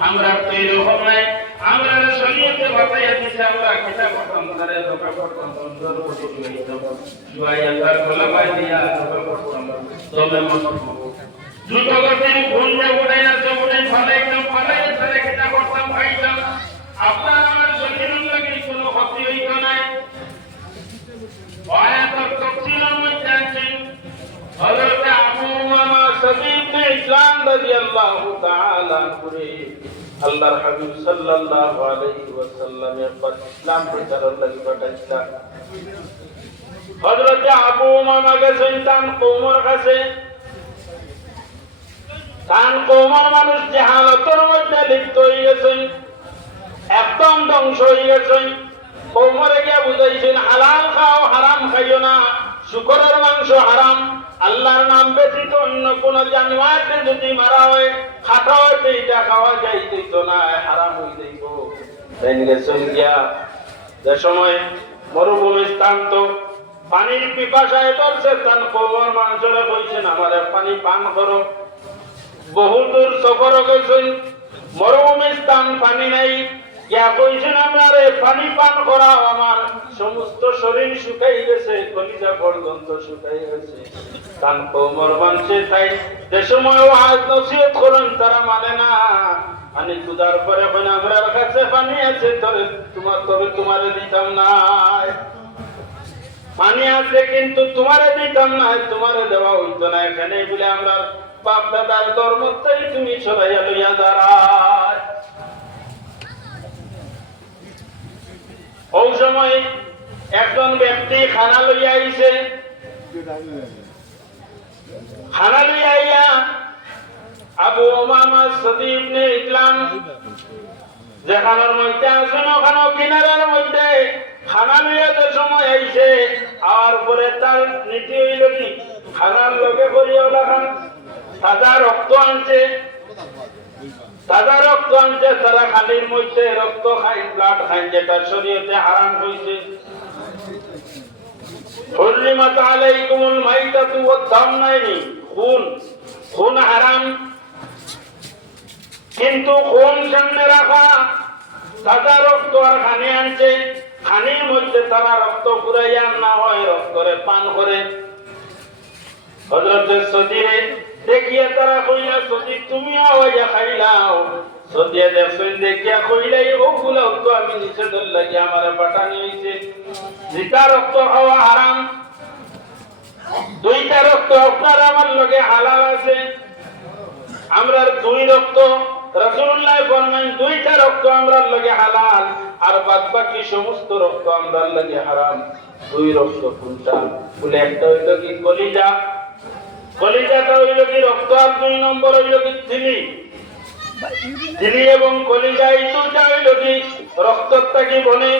আমরা তো এরকম নাই, আমরা শরীয়তে বাতাইয়া দিছে, আমরা কিতাব পড়তাম তারে ধোকা পড়তাম সুন্দর করে হইতাম জুয়াই আল্লাহ গোলামাই দিয়া ধোকা পড়তাম দমে মত জুতো গতির গুণে উড়াইয়া জমুনে ফলাইতাম ফলাইয়া তারে কিতাব পড়তাম খাইতাম, আপনার আমার শরীরের লাগি কোনো ক্ষতি হইতো নাই। আয়াতের তাফসীরের মধ্যে আছে হযরত আবু উমামা সাদিক ইসলাম রাদিয়াল্লাহু তাআলা আনহু আল্লাহর হাবিব সাল্লাল্লাহু আলাইহি ওয়াসাল্লাম এর ইসলাম প্রচারের লাগি পাঠাইছিলেন। হযরত আবু উমামা গেছেন তান কওমের কাছে, তান কওমের মানুষ জাহালাতের মধ্যে লিপ্ত হয়ে গেছেন, একদম ধ্বংস হয়ে গেছেন। কওমরে গিয়া বুঝাইছেন হালাল খাও হারাম খাইও না, শুকরের মাংস হারাম, আল্লাহর নাম ব্যতীত অন্য কোন জানোয়ারকে যদি মারা হয় খাটা হইতে এটা খাওয়া যাইত না, হারাম হয়ে যাইব। যে সময় মরুভূমি স্থান তো পানির পিপাসায় ধরছে, তার কওমের মানুষরা কইছেন আমার পানি পান করো। বহু দূর সফর গেছেন, মরুভূমি স্থান পানি নাই, ইয়া কইছেন আমারে পানি পান করাও, আমার সমস্ত শরীর শুকাই গেছে, কলিজা পর্যন্ত শুকাই গেছে। তান কোমর বানছে তাই যে সময় ওয়াজ নসিহত করেন তারা মানে না। আমি খুদার পরে কোন আমরার কাছে পানি আছে, তোমারে দিতাম না। পানি আছে কিন্তু তোমারে দিতাম না, তোমারে দেওয়া হইতো না। এখানে বলে আমরা বাপ দাদার ধর্মটাই তুমি সরাইয়া লইয়া দাঁড়ায়। ওই সময় একজন ব্যক্তি খানা লইয়া আইছে, খানা লইয়া আইয়া আবু উমামা সাদি ইবনে ইসলাম যেখানের মধ্যে আছেন ওখানে কিনারার মধ্যে খানা লইয়া যে সময় আইছে, আর পরে তার নীতি হইল কি খানার লগে করিয়াও দেখান তাজা রক্ত আনছে, তাজা রক্ত আনছে। তারা খানির মধ্যে রক্ত খাই, ব্লাড খাই, যেটা শরীয়তে হারাম হইছে। হুররিমাত আলাইকুমুল মাইতাতু ওয়াদ-দাম নাইনি, খুন, খুন হারাম। কিন্তু খুন সামনে রাখা, তাজা রক্ত আর খানি আনছে, খানির মধ্যে তারা রক্ত পুরাইয়া না হয় রক্তরে পান করে। হযরত সদিরে দেখিয়া তারা কইলা, সদি তুমি আওয়াজা খাইলাও। সদিয়া দেখছেন দেখিয়া কইলাই, ওগুলাও তো আমি নিষেধের লাগিয়া আমারে পাঠানি হইছে। যেটা রক্ত খাওয়া হারাম, দুইটা রক্ত আপনার আমার লগে হালাল আছে। আমরা দুই রক্ত রাসূলুল্লাহ ফরমান দুইটা রক্ত আমরার লগে হালাল, আর বাদ বাকি সমস্ত রক্ত আমরার লগে হারাম। দুই রক্ত কোনটা? বলে একটা হইল কি কলিজা, কলিজাটা হইল কি রক্ত, আর দুই নম্বর হইল কি থিলি। থিলি এবং কলিজা এই দুইটা হইল কি রক্তটা কি বনে।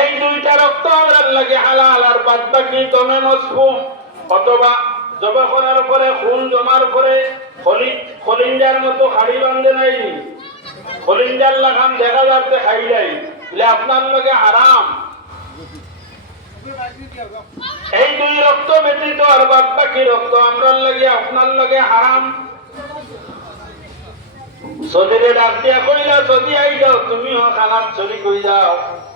এই দুইটা রক্ত আমরার লগে হালাল, আর বাদ বাকি দমে মসফুম, অথবা জবা করার পরে খুন জমার পরে খলিঞ্জার মতো হাড়ি বান্ধে নাই, খলিঞ্জার লাগাম দেখা যাচ্ছে খাইলাই, বলে আপনার লগে হারাম। এই দুই রক্ত ব্যতীত আর বাদ বাকি রক্ত আমরার লগে আপনার লগে হারাম। সদিরে ডাক দিয়া কইলা, সদি আই যাও, তুমিও খানার ছবি কই যাও।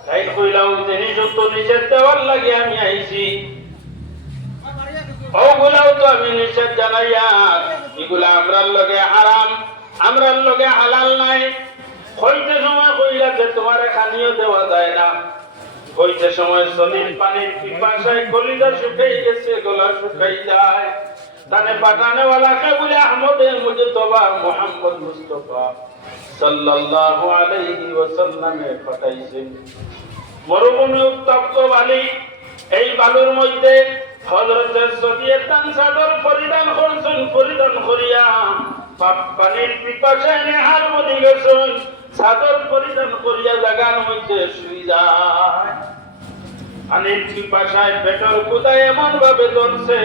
তাই কইলাও তিনি যত নিষেধ দেওয়ার লাগে আমি আইছি, ওগুলাও তো আমি নিষেধ জানাইয়া, এগুলা আমরার লগে হারাম, আমরার লগে হালাল নাই। হইতে সময় কইলাছে তোমারে খানিও দেওয়া যায় না, হইতে সময় শরীর পানির পিপাসায় কলিজা শুকাই গেছে, গলা শুকাই যায়। তানে পাঠানেওয়ালাকে বলে আহমদে মুজতবা মুহাম্মদ মুস্তাফা সাল্লাল্লাহু আলাইহি ওয়াসাল্লামে পাঠাইছেন। মরুভূমি উত্তপ্ত বালি, এই বালুর মধ্যে হযরত সদিয়ে তান চাদর পরিধান করছেন, পরিধান করিয়া পানির পিপাসায় নেহার মধ্যে গেছেন, চাদর পরিধান করিয়া জাগার মধ্যে শুই যায়। পানির পিপাসায় পেটের ক্ষুধায় এমন ভাবে ধরছে,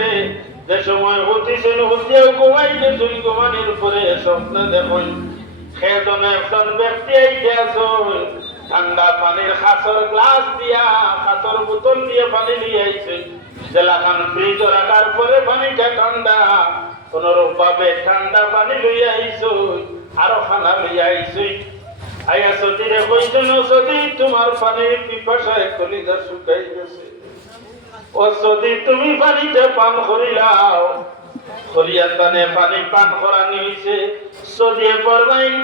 যে সময় উঠিছেন উঠিয়াও ঘুমাই গেছেন, ঘুমানির পরে স্বপ্নে দেখুন খেদনে একজন ব্যক্তি আইতে আসুন, ঠান্ডা পানির খাসর গ্লাস দিয়া, খাসর বোতল দিয়ে পানি নিয়ে আইছেন। জেলাখান ফ্রিজ রাখার পরে পানিটা ঠান্ডা, কোনরূপ ভাবে ঠান্ডা পানি লইয়া আইছুন, আরো খানা লইয়া আইছুন। আইয়া সদিরে কইছেন, সদি তোমার পানির পিপাসায় কলিজা শুকাই গেছে, ও সদি তুমি পানিতে পান করিলাও। করিয়া তানে পানি পান করানি হইছে। সদিয়ে ফরমাইন,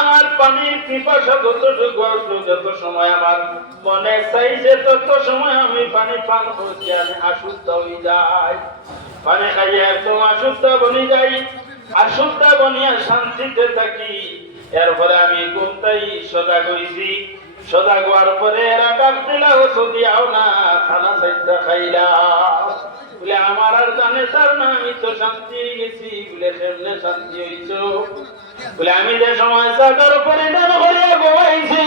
আমার পানির পিপাসা যতটুকু আসলো, যত সময় আমার মনে চাইছে তত সময় আমি পানি পান করছি, আমি অশুদ্ধ হয়ে যাই। পানি খাইয়া একদম অশুদ্ধ বনি যাই, অশুদ্ধ বনিয়া শান্তিতে থাকি। এরপরে আমি ঘুমটাই সজাগ হইছি, সজাগ হওয়ার পরে এরা ডাক দিলাম, সদিয়াও না খানা সাইডটা খাইলা। বলে আমার আর জানে স্যার না, আমি তো শান্তি গেছি। বলে কেমনে শান্তি হইছ? বলে আমি যে সময় চাদর পরিধান করিয়া ঘুমাইছি,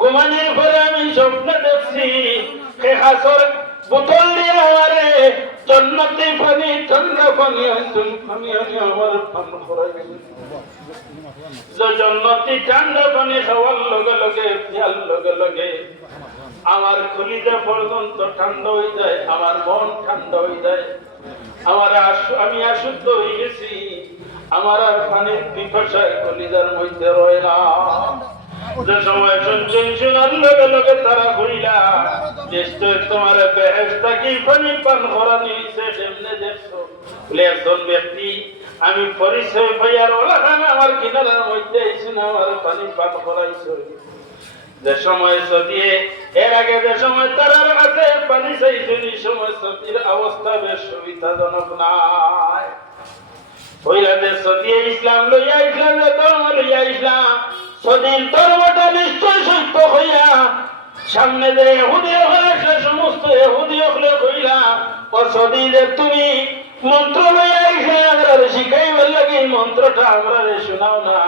ঘুমানোর পরে আমি স্বপ্নে দেখছি খাসর বোতল দিয়ে আমারে জন্নতি পানি, ঠান্ডা পানি আমার পান করাই জন্নতি ঠান্ডা পানি খাওয়ার লগে লগে পিয়ার লগে লগে আমার কলিজা পর্যন্ত ঠান্ডা হয়ে যায়, আমার মন ঠান্ডা হয়ে যায়। আমি অশুদ্ধ হয়ে গেছি, আমার আর পানির পিপাসায় কলিজার মধ্যে রয় না। যে সময় শুনছেন শোনার লগে লগে তারা কইলা নিশ্চয় তোমার বেহেশতা কি পানি পান করা নিয়েছে এমনি দেখছো বলে একজন ব্যক্তি আমি পরিচয় পাইয়ার ওলা খান আমার কিনারার মধ্যে এসে না আমার পানি পান করাইছো। যে সময় সতিয়ে এর আগে যে সময় তারার কাছে পানি চাইছেন এই সময় সতীর অবস্থা বেশ সুবিধাজনক নাই। ওইরা যে সতিয়ে ইসলাম লইয়া ইসলাম ধর্ম লইয়া ইসলাম সতীর ধর্মটা নিশ্চয় সত্য হইয়া সামনে যে এহুদি হলে সে সমস্ত এহুদি হলে কইলা ও সতী যে তুমি মন্ত্র লইয়া ইসে আমরা শিখাইবার লাগে মন্ত্রটা আমরা শোনাও না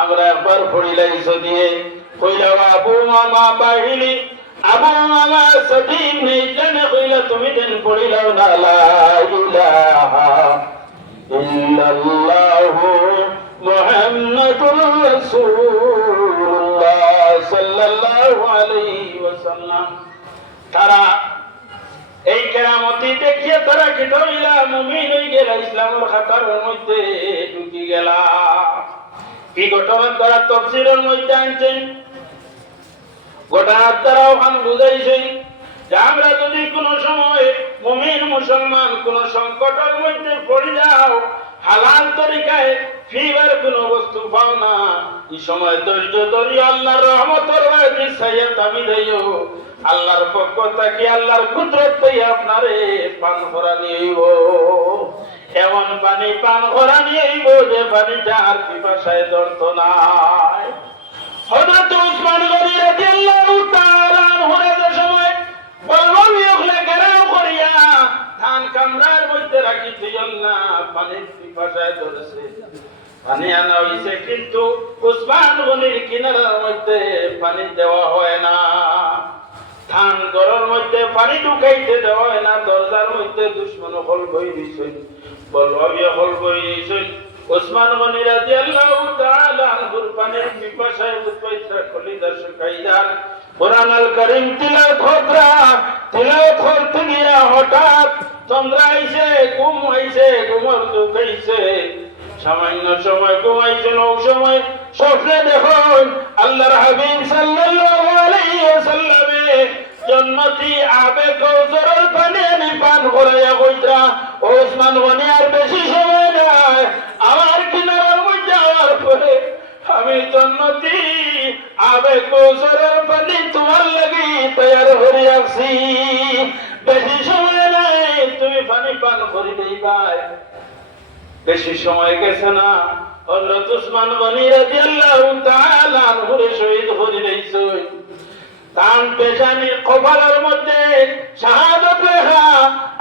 আমরা একবার পড়িলাই সতিয়ে কইলা আবু মামা বাহিনী আবু মামা সতী নেই জানে কইলা তুমি দেন পড়িলাও না লা ইলাহা ইল্লাল্লাহু মুহাম্মাদুর রাসূলুল্লাহ সাল্লাল্লাহু আলাইহি ওয়াসাল্লাম। তারা এই কেরামতি দেখিয়ে তারা কি হইলা মুমিন হয়ে গেল, ইসলামের খাতার মধ্যে ঢুকি গেলা। এই ঘটনার দ্বারা তাফসীরের মধ্যে আনছেন, ঘটনার দ্বারা ওখানে বুঝাইছেন যে আমরা যদি কোনো সময় মুমিন মুসলমান কোন সংকটের মধ্যে পড়ে যাও, হালাল তরিকায় ফিবার কোনো বস্তু পাও না, এই সময় ধৈর্য ধরি আল্লাহর রহমতের বাড়ি সাইয়াত আমি দেইও আল্লাহর পক্ষ থেকে আল্লাহর কুদরত থেকে আপনারে পান করা নিয়েইব। এমন পানি পান করা নিয়েইব যে পানিটা আর পিপাসায় ধরত নাই। হযরত উসমান গনি রাদিয়াল্লাহু তাআলা আনহু সময় বলবি ওখলে গেরাও করিয়া ধান কামরার মধ্যে রাখি দিল না, পানির পিপাসায় ধরেছে, পানি আনা হইছে কিন্তু উসমান গনির কিনারার মধ্যে পানি দেওয়া হয় না, ধান ঘরের মধ্যে পানি ঢুকাইতে দেওয়া হয় না, দরজার মধ্যে দুশমন হল বই দিয়েছেন, বলবি হল বই দিয়েছেন। উসমান গনি রাদিয়াল্লাহু তাআলা আনহুর পানির পিপাসায় উৎপাইতা কলিজা শুকাইদার কুরআন আল কারীম তিলাওয়াত করতে গিয়া হঠাৎ চন্দ্র আইছে, ঘুম আইছে, ঘুমর দুখাইছে, সামান্য সময় ঘুমাইছেন, ও সময় স্বপ্নে দেখুন আল্লাহর হাবিব সাল্লাল্লাহু আলাইহি ওয়াসাল্লামে জান্নাতি আবে কৌসরের পানি আমি পান করাইয়া কইতা ওসমান গনি আর বেশি সময় নাই, আমার কিনারার মধ্যে যাওয়ার পরে আমি জান্নাতি আবে কৌসরের পানি তোমার লাগি তৈয়ার করে রাখছি, বেশি সময় নাই, তুমি পানি পান করে দিবাই। বেশি সময় গেছে না, হযরত উসমান গনি রাদিয়াল্লাহু তাআলা আনহু শহীদ হয়ে গেছেন। তান পেশানি কপালের মধ্যে শাহাদাত লেখা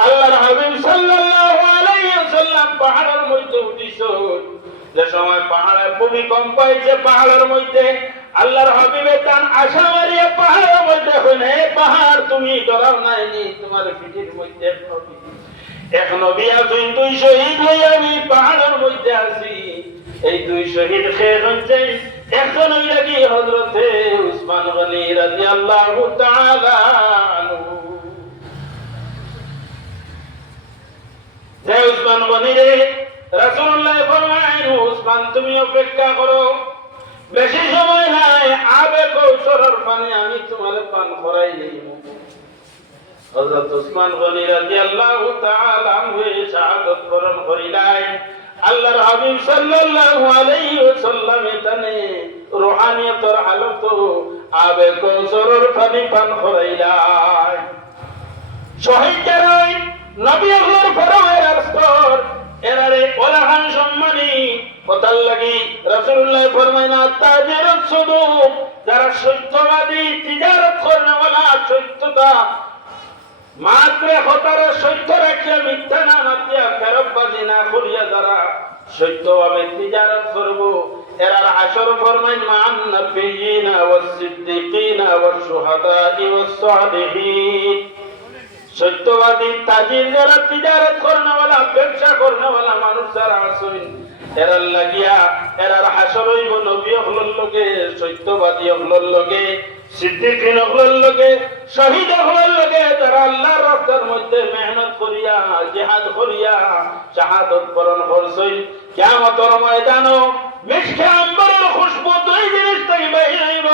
আল্লাহর হাবিব সাল্লাল্লাহু আলাইহি ওয়াসাল্লাম পাহাড়ের মধ্যে উঠিছেন। যে সময় পাহাড়ে ভূমিকম্প হয়েছে, পাহাড়ের মধ্যে আল্লাহর হাবিবে তান আশা মারিয়া পাহাড়ের মধ্যে হইনে পাহাড় তুমি ডরাও নাইনি, তোমার পিঠির মধ্যে এক নবী আছেন, দুই শহীদ হয়ে আমি পাহাড়ের মধ্যে আছি। এই দুই শহীদ খেয়ে হচ্ছে একজন হইলা কি হযরতে উসমান গনি রাদিয়াল্লাহু তাআলা আনহু। যে উসমান গনি রে রাসূলুল্লাহ ফরমায়েন উসমান তুমি অপেক্ষা করো, বেশি সময় নাই, আবে কৌসরের পানি আমি তোমারে পান করাই দেব। হযরত উসমান গনি রাদিয়াল্লাহু তাআলা আনহু শাহাদাত বরণ করিলেন। আল্লাহর হাবিব সাল্লাল্লাহু আলাইহি ওয়াসাল্লাম তানে রূহানিয়তের হালত আবে কৌসরের পানি পান করাইলেন। শহীদ যারা নবী আল্লাহর ফরমায়ের স্তর এরারে ওলাহান সম্মানী কথার লাগি রাসূলুল্লাহ ফরমায়না তাজিরুস সুদুক, যারা সত্যবাদী তিজারত করেওয়ালা, সত্যতা মাত্র হতারে সত্য রাখিয়া মিথ্যা না মাতিয়া ফেরতবাজি না করিয়া যারা সত্যভাবে তিজারত করব, এরার আসর ফরমাইন মান নবিয়িনা ওয়াস সিদ্দিকিনা ওয়াস শুহাদা'i ওয়াস সালিহিন। সত্যবাদী তাজির যারা তিজারত করনেওয়ালা ব্যবসা করনেওয়ালা মানুষ যারা আছেন এরার লাগিয়া এরার হাসর হইব নবী হলর লগে সত্যবাদী হলর লগে সিদ্দিকিন হলর লগে শহীদ হলর লগে যারা আল্লাহর রাস্তার মধ্যে মেহনত করিয়া জিহাদ করিয়া শাহাদত বরণ করছেন কিয়ামতের ময়দানও মিষ্টি আম্বরের খুশবু দুই জিনিস থেকে বাহির হইব।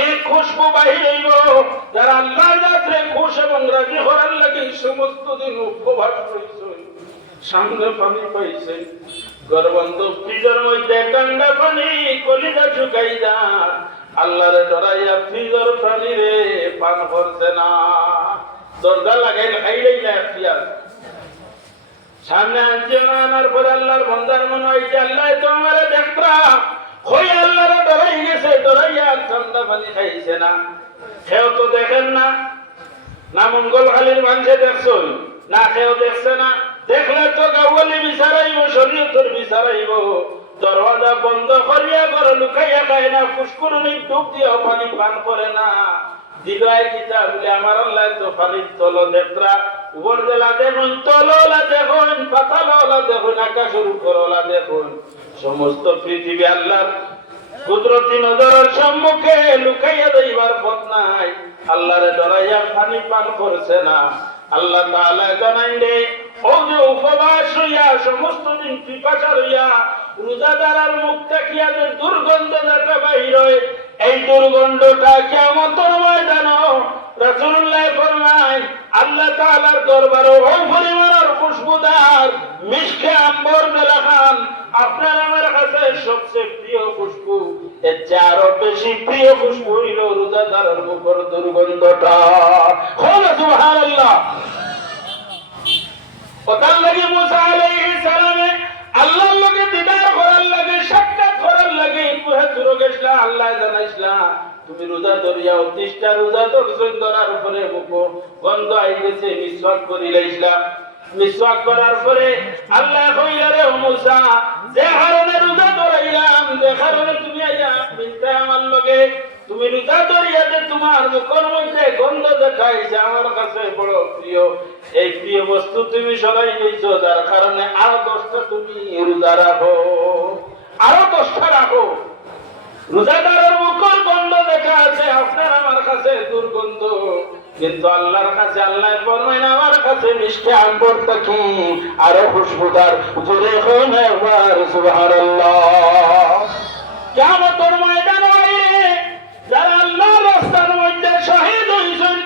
এই খুশবু বাহির হইব যারা আল্লাহর যাত্রে খুশ এবং রাজি হওয়ার লাগে সমস্ত দিন উপবাস করেছেন, সামনে পানি পাইছেন, গর্বন্ধ ফ্রিজের মধ্যে ঠান্ডা পানি কলিজা শুকাই যা আল্লাহরে ডরাইয়া ফ্রিজের পানি রে পান করছে না। দরজা লাগাই খাইলেই না পিয়াজ সামনে আনছে না, আনার পর আল্লাহর বন্দার মনে হয়েছে আল্লাহ তো আমার দেখরা হই আল্লাহরে ডরাই গেছে, ডরাইয়া ঠান্ডা পানি খাইছে না। খেয়েও তো দেখেন না, না মঙ্গল খালির মানুষে দেখছেন না, খেয়েও দেখছে না। দেখলে তো গাওয়ালি বিচারাইব, শরীয়তের বিচারাইব। দরওয়াজা বন্ধ করিয়া ঘরে লুকাইয়া খায় না, ফুসকুরনি ডুব দিয়ে পানি পান করে না। দিবাই কিতা বলে আমার আল্লাহ তো পানির তল দেখরা উপর বেলা দেখুন, তলওয়ালা দেখুন, পাতালওয়ালা দেখুন, আকাশের উপরওয়ালা দেখুন। সমস্ত পৃথিবী আল্লাহর কুদরতি নজরের সম্মুখে লুকাইয়া যাইবার পথ নাই। আল্লাহরে ডরাইয়া পানি পান করছে না। আল্লাহ তাআলা জানাইলে ও যে উপবাস হইয়া সমস্ত দিন পিপাসা হইয়া রোজাদারের মুখ তাকিয়া যে দুর্গন্ধ যেটা বাহির হয়, এই দুর্গন্ধটা কিয়ামতের ময়দানে রাসূলুল্লাহ ফরমায় আল্লাহ তাআলার দরবারে ওই পরিমাণের খুশবুদার মিষ্টি আম্বর মেলাখান আপনার আমার কাছে সবচেয়ে প্রিয় খুশবু। এর চেয়ে আরো বেশি প্রিয় খুশবু হইল রোজাদারের মুখের দুর্গন্ধটা। সুবহানাল্লাহ। ওটার লাগে মুসা আলাইহিস সালামে আল্লাহর লগে দিদার করার লাগে, সাক্ষাৎ করার লাগে কুহে তুর গেছলা। আল্লাহ জানাইছলা তুমি রোজা ধরিয়া 30টা রোজা ধরছন, ধরার পরে মুখ গন্ধ আই গেছে, মিসওয়াক করি লাইছলা। মিসওয়াক করার পরে আল্লাহ কইলা রে মুসা যে কারণে রোজা ধরাইলাম, যে কারণে তুমি আইয়া মিলতে আমার লগে, তুমি রোজা ধরিয়া যে তোমার মুখের মধ্যে গন্ধ দেখাইছে আমার কাছে বড় প্রিয়। এই প্রিয় বস্তু তুমি সরাই নিয়েছো, যার কারণে আরো 10টা তুমি রোজা রাখো, আরো 10টা রাখো। রোজাদারের মুখের গন্ধ দেখা আছে, আপনার আমার কাছে দুর্গন্ধ, কিন্তু আল্লাহর কাছে আল্লাহ ফরমায় আমার কাছে মিষ্টি আম্বর থাকি আরো খুশবুদার। জোরে কোন একবার সুবহানাল্লাহ। কিয়ামতের ময়দানে যারা আল্লাহর রাস্তার মধ্যে শহীদ হইছেন,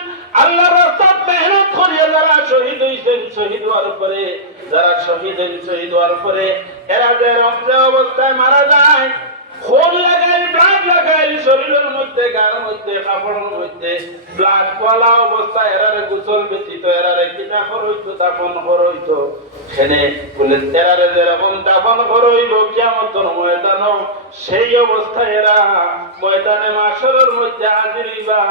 আল্লাহর রাস্তায় মেহনত করিয়া যারা শহীদ হইছেন, শহীদ হওয়ার পরে যারা শহীদ হওয়ার পরে এরা যে রক্তে অবস্থায় মারা যায়, খুন লাগাইল, ব্লাড লাগাইল শরীরের মধ্যে, গার মধ্যে, কাপড়ের মধ্যে ব্লাড পলা অবস্থায় এরারে গোসল ব্যতীত এরারে কিনা করইতো, দাফন করইতো। সেনে বলে এরারে যেরকম দাফন করইব কিয়ামতের ময়দানও সেই অবস্থায় এরা ময়দানে মাশরের মধ্যে হাজির হইবা।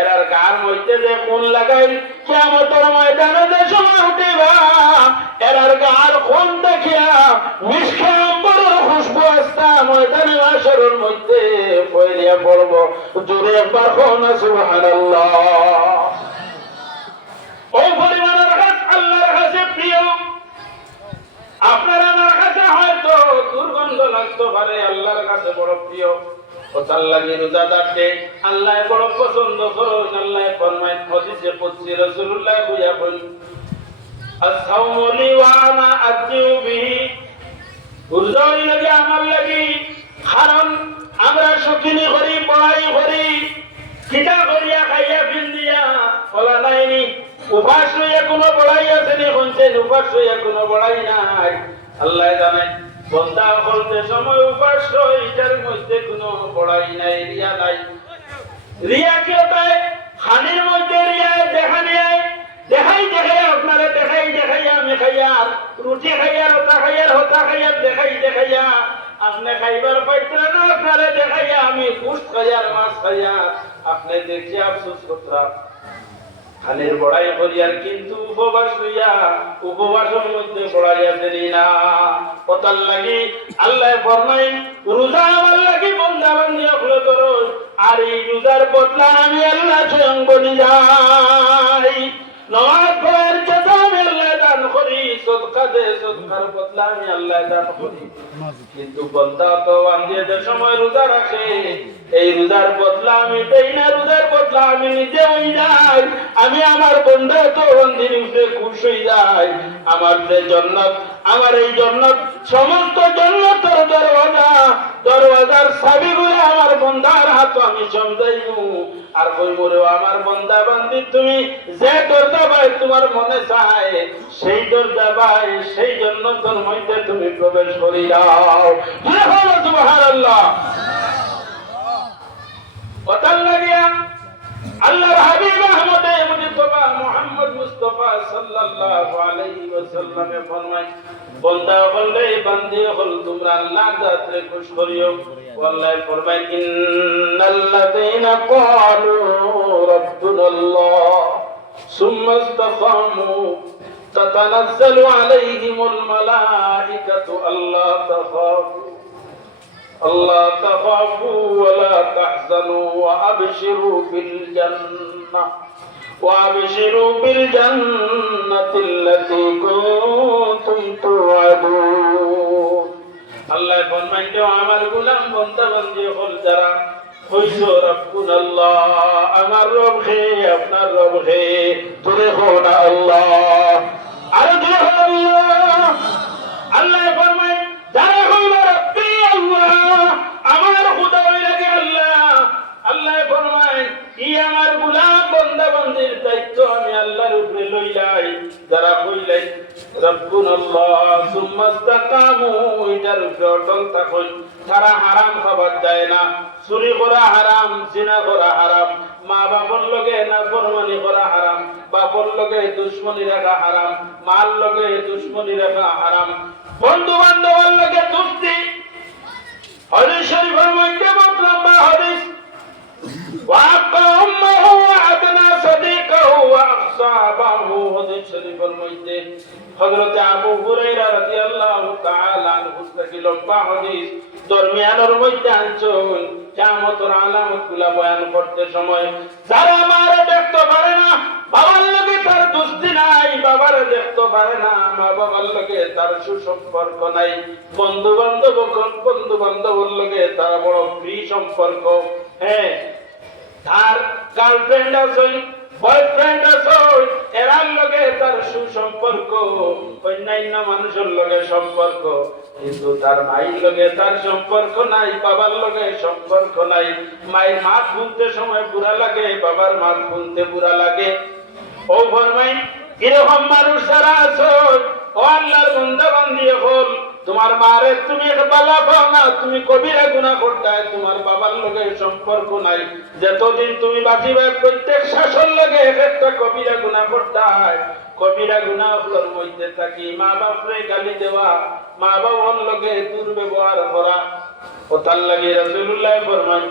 এরার গার মধ্যে যে খুন লাগাইল কিয়ামতের ময়দানে যে সময় উঠিবা, এরার গার খুন দেখিয়া মিষ্টি আম্বরের খুশবু আসতা ময়দানে মাশরের মধ্যে ফয়লিয়া পড়ব। জোরে একবার কোন সুবহানাল্লাহ। ওই পরিমাণের কাছে আল্লাহর কাছে প্রিয়, আপনার আমার কাছে হয়তো দুর্গন্ধ লাগতে পারে, আল্লাহর কাছে বড় প্রিয়। ওটার লাগে রোজাদারকে আল্লাহ বড় পছন্দ করেন। আল্লাহ ফরমায় হাদিসে কুদসি রাসূলুল্লাহ কইয়া বলেন আস-সাওমু লি ওয়া আনা আজু বিহি, রোজা লাগে আমার লাগি, কারণ আমরা শৌখিনি করি, পড়াই করি, কিতা করিয়া খাইয়া ফিন্দিয়া বলা নাইনি। উপাস হইয়া কোনো বড়াই আছে নি? কোনছেন উপাস হইয়া কোনো বড়াই নাই। আল্লাহ জানেন বন্দা বলতে সময় উপাস এটার মধ্যে কোনো বড়াই নাই, রিয়া নাই। রিয়া কেউ তাই খানির মধ্যে রিয়া দেখানি দেখাই দেখাই আপনারা দেখাই আমি খাইয়া রুটি খাইয়া হতা খাইয়া দেখাইয়া আপনি খাইবার পাইতেন না, আপনারা দেখাইয়া আমি কুশ খাইয়া মাছ খাইয়া আপনি দেখিয়া আফসোস করতাম। খানের বড়াই করিয়ার কিন্তু উপবাস হইয়া উপবাসের মধ্যে বড়াই আছে না। ওটার লাগি আল্লাহ ফরমাই রোজা আমার লাগি বন্দা বান্দি হলো ধরো, আর এই রোজার বদলা আমি আল্লাহ স্বয়ং বলি যাই। নামাজ পড়ার কথা আমি আল্লাহ দান করি, সদকা দে, সদকার বদলা আমি আল্লাহ দান করি। কিন্তু বন্দা তো আন্দিয়ে সময় রোজা রাখে, এই রোজার বদলা আমি দেই না, রোজার বদলা আমি নিজে হই যাই। আমি আমার বন্দা তো বন্দির উঠে খুশ হয়ে যাই। আমার যে জান্নাত, আমার এই জান্নাত, সমস্ত জান্নাতের দরওয়াজা, দরওয়াজার চাবিগুলো আমার বন্দার হাত আমি সমঝাইমু। আর কই মরে আমার বন্দা বান্দি, তুমি যে দরজা ভাই তোমার মনে চায় সেই দরজা ভাই, সেই জান্নাতের মধ্যে তুমি প্রবেশ করি দাও। সুবহানাল্লাহ। ওতাল লাগিয়া আল্লাহর হাবিব আহমদে মুজতবা মুহাম্মদ মুস্তাফা সাল্লাল্লাহু আলাইহি ওয়াসাল্লামে ফরমায়, বন্দা বললে বান্দি হল তোমরা আল্লাহর জাতে খুশ করিও। আল্লাহ ফরমায়, ইন্নাল্লাযীনা ক্বালু রাব্বুনাল্লাহ সুম্মা ইসতাকামু তাতানাজ্জালু আলাইহিমুল মালাইকাতু আল্লাহ তাখাফু ওয়া লা তাহজানু ওয়া আবশিরু বিল জান্নাতিল্লাতী কুনতুম তুআদুন। আল্লাহ ফরমায়, আমার গোলাম বান্দা বান্দি হল যারা হইছো রাব্বুনাল্লাহ, আমার রব হে, আপনার রব হে, তুরে হো না আল্লাহ, আর তুরে হো আল্লাহ। আল্লাহ ফরমায়, যারা হইলো রব্বি আল্লাহ, আমার খোদা হইলা গে আল্লাহ। আল্লাহ ফরমায়, কি আমার গোলাম বান্দা বান্দির দায়িত্ব আমি আল্লাহর উপরে লইলাই। যারা হইলাই রাব্বুনাল্লাহ সুম্মা ইসতাকামু, এটার উপরে অটল থাকুন। তারা হারাম খাবার যায় না, চুরি করা হারাম, জিনা করা হারাম, মা বাপর লগে নাফরমানি করা হারাম, বাপর লগে দুশ্মনী রাখা হারাম, মার লগে দুশ্মনী রাখা হারাম, বন্ধু বান্ধবের লগে দোস্তি। হাদিস শরীফের মধ্যে বহুত লম্বা হাদিস, ওয়াকা উম্মাহু ওয়া আদনা সাদিকাহু ওয়া আকসাবাহু। হাদিস শরীফের মধ্যে হযরত আবু হুরায়রা রাদিয়াল্লাহু তাআলা আনহু থেকে লম্বা হাদিস দরমিয়ানের মধ্যে আনছেন। কিয়ামতের আলামতগুলো বয়ান করতে সময় যারা মারে দেখতে পারে না, বাবার লগে তার দোস্তি নাই, বাবারে দেখতে পারে না, মা বাবার লগে তার সুসম্পর্ক নাই, বন্ধু বান্ধবের লগে তার বড় প্রিয় সম্পর্ক, হ্যাঁ, তার গার্লফ্রেন্ড আছে, বয়ফ্রেন্ড আছে, এরার লগে তার সুসম্পর্ক, অন্যান্য মানুষের লগে সম্পর্ক, কিন্তু তার মায়ের লগে তার সম্পর্ক নাই, বাবার লগে সম্পর্ক নাই। মায়ের মাত শুনতে সময় বুড়া লাগে, বাবার মাত শুনতে বুড়া লাগে। ও ফরমাই, এরকম মানুষ যারা আছো, ও আল্লাহর বান্দা বান্দি হল, তোমার মারে তুমি বালা পাও না, তুমি কবিরা গুনাহ করতাই, তোমার বাবার লগে সম্পর্ক নাই, যতদিন তুমি বাঁচিবে প্রত্যেক শাসন লগে একটা কবিরা গুনাহ করতাই। কবিরা গুনাহগুলোর মধ্যে থাকি মা বাপরে গালি দেওয়া, মা বাবার লগে দুর্ব্যবহার করা। ও তার লাগে রাসূলুল্লাহ ফরমান,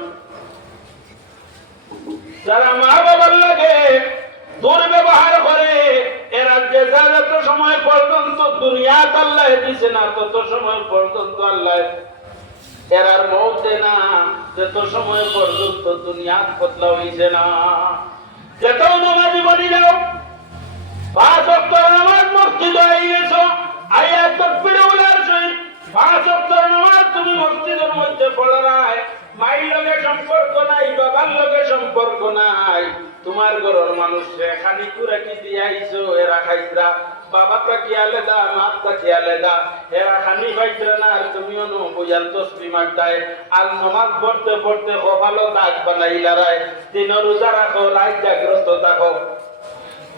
যারা মা বাবার লগে দুর্ব্যবহার করে, এরা যে যত সময় পর্যন্ত দুনিয়াত আল্লাহ দিছে না, তত সময় পর্যন্ত আল্লাহ এরার মৌতে না, যত সময় পর্যন্ত দুনিয়াত বদলা হইছে না। যত নামাজি বলি যাও, 5 ওয়াক্ত নামাজ মসজিদে আই গেছো, আইয়া তাকবীর বলার সহিত 5 ওয়াক্ত নামাজ তুমি মসজিদের মধ্যে পড়া নাই, মায়ের লগে সম্পর্ক নাই, বাবার লগে সম্পর্ক নাই, তোমার ঘরের মানুষে খানি কুড়া কি দিয়ে আইছো, এরা খাইতরা, বাবাটা কি আলাদা, মাটা কি আলাদা, এরা খানি খাইতরা না, আর তুমিও নো বইয়ার তসবি মারতাই, আর নামাজ পড়তে পড়তে কপালো দাগ বানাইলা রায়। দিনের রোজা রাখো, রাত জাগ্রত থাকো,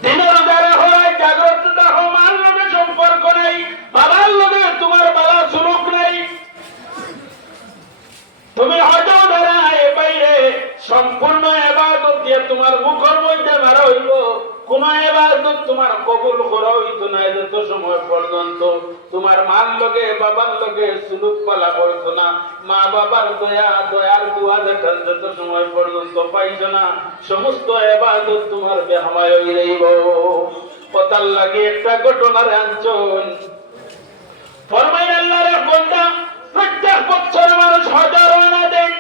দিনের রোজা রাখো, রাত জাগ্রত থাকো, মার লগে সম্পর্ক নাই, বাবার লগে তোমার বাবা সুলুক নাই, তুমি হয়তো দাঁড়ায় বাইরে সম্পূর্ণ ইবাদত দিয়ে তোমার মুখের মধ্যে মারা হইব, কোন ইবাদত তোমার কবুল করা হইতো না যত সময় পর্যন্ত তোমার মার লগে বাবার লগে সুলুক পালা করছো না, মা বাবার দয়ার দোয়া দেখার যত সময় পর্যন্ত পাইছো না, সমস্ত ইবাদত তোমার বেহামায় হয়ে যাইব। কথার লাগে একটা ঘটনার আনছন, ফরমাই আল্লাহর বান্দা প্রত্যেক বছর মানুষ হাজার আনা দেন,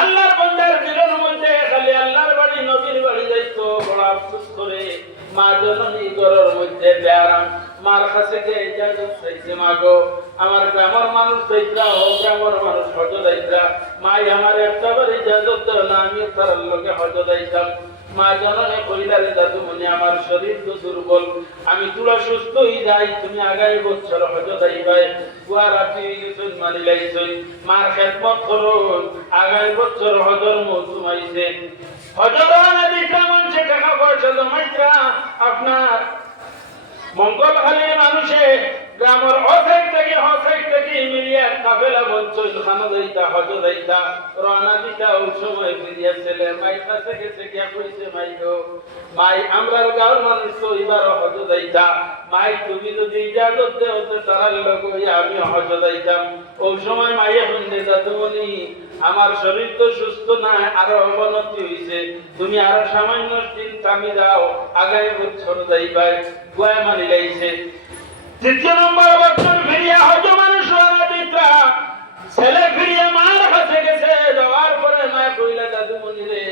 আল্লাহর বান্দার জীবনের মধ্যে খালি আল্লাহর বাড়ি নবীর বাড়ি যাইতো, বড় আফসোস করে মা জননী ঘরের মধ্যে বেয়ারাম মার কাছে গিয়ে ইজাজত চাইছে, মা গো আমার গ্রামের মানুষ যাইত্রা হোক, গ্রামের মানুষ হজ যাইত্রা, মাই আমার একটা বার ইজাজত দেও না, আমি তার লোকে হজ যাইতাম। মা জননী কইলারে দাদু মনে আমার শরীর তো দুর্বল, আমি তুলা সুস্থ হয়ে যাই, তুমি আগামী বছর হজ যাইবাই। বুয়া রাতি গেছেন মানি লাইছেন, মার খেদমত করুন, আগামী বছর হজর মৌসুম আইছে। হজর দিকরা মানুষে টাকা পয়সা জমাইত্রা, আপনার মঙ্গলখালী মানুষে গ্রামের অসেক থেকে মিলিয়ে কাফেলা বঞ্চল খানো যাইতা, হজ যাইতা, রওনা দিতা। ওই সময় ফিরিয়া ছেলে মাই কাছে গেছে গিয়া কইছে, মাই গো মাই আমরার গাঁর মানুষ তো এবার হজ যাইতা, মাই তুমি যদি ইজাজত দেও তো তারার লোক আমি হজ যাইতাম। ওই সময় মাইয়া শুনতে দাদুমণি আমার শরীর তো সুস্থ নাই, আরো অবনতি হইছে, তুমি আরো সামান্য দিন কামি দাও, আগামী বছর যাইবাই। গুয়া মানি লাইছে। তৃতীয় নম্বর বছর ফিরিয়া হজ মানুষ রওনা দিতা, ছেলে ফিরিয়া মার কাছে গেছে, যাওয়ার পরে মা কইলা দাদুমণি রে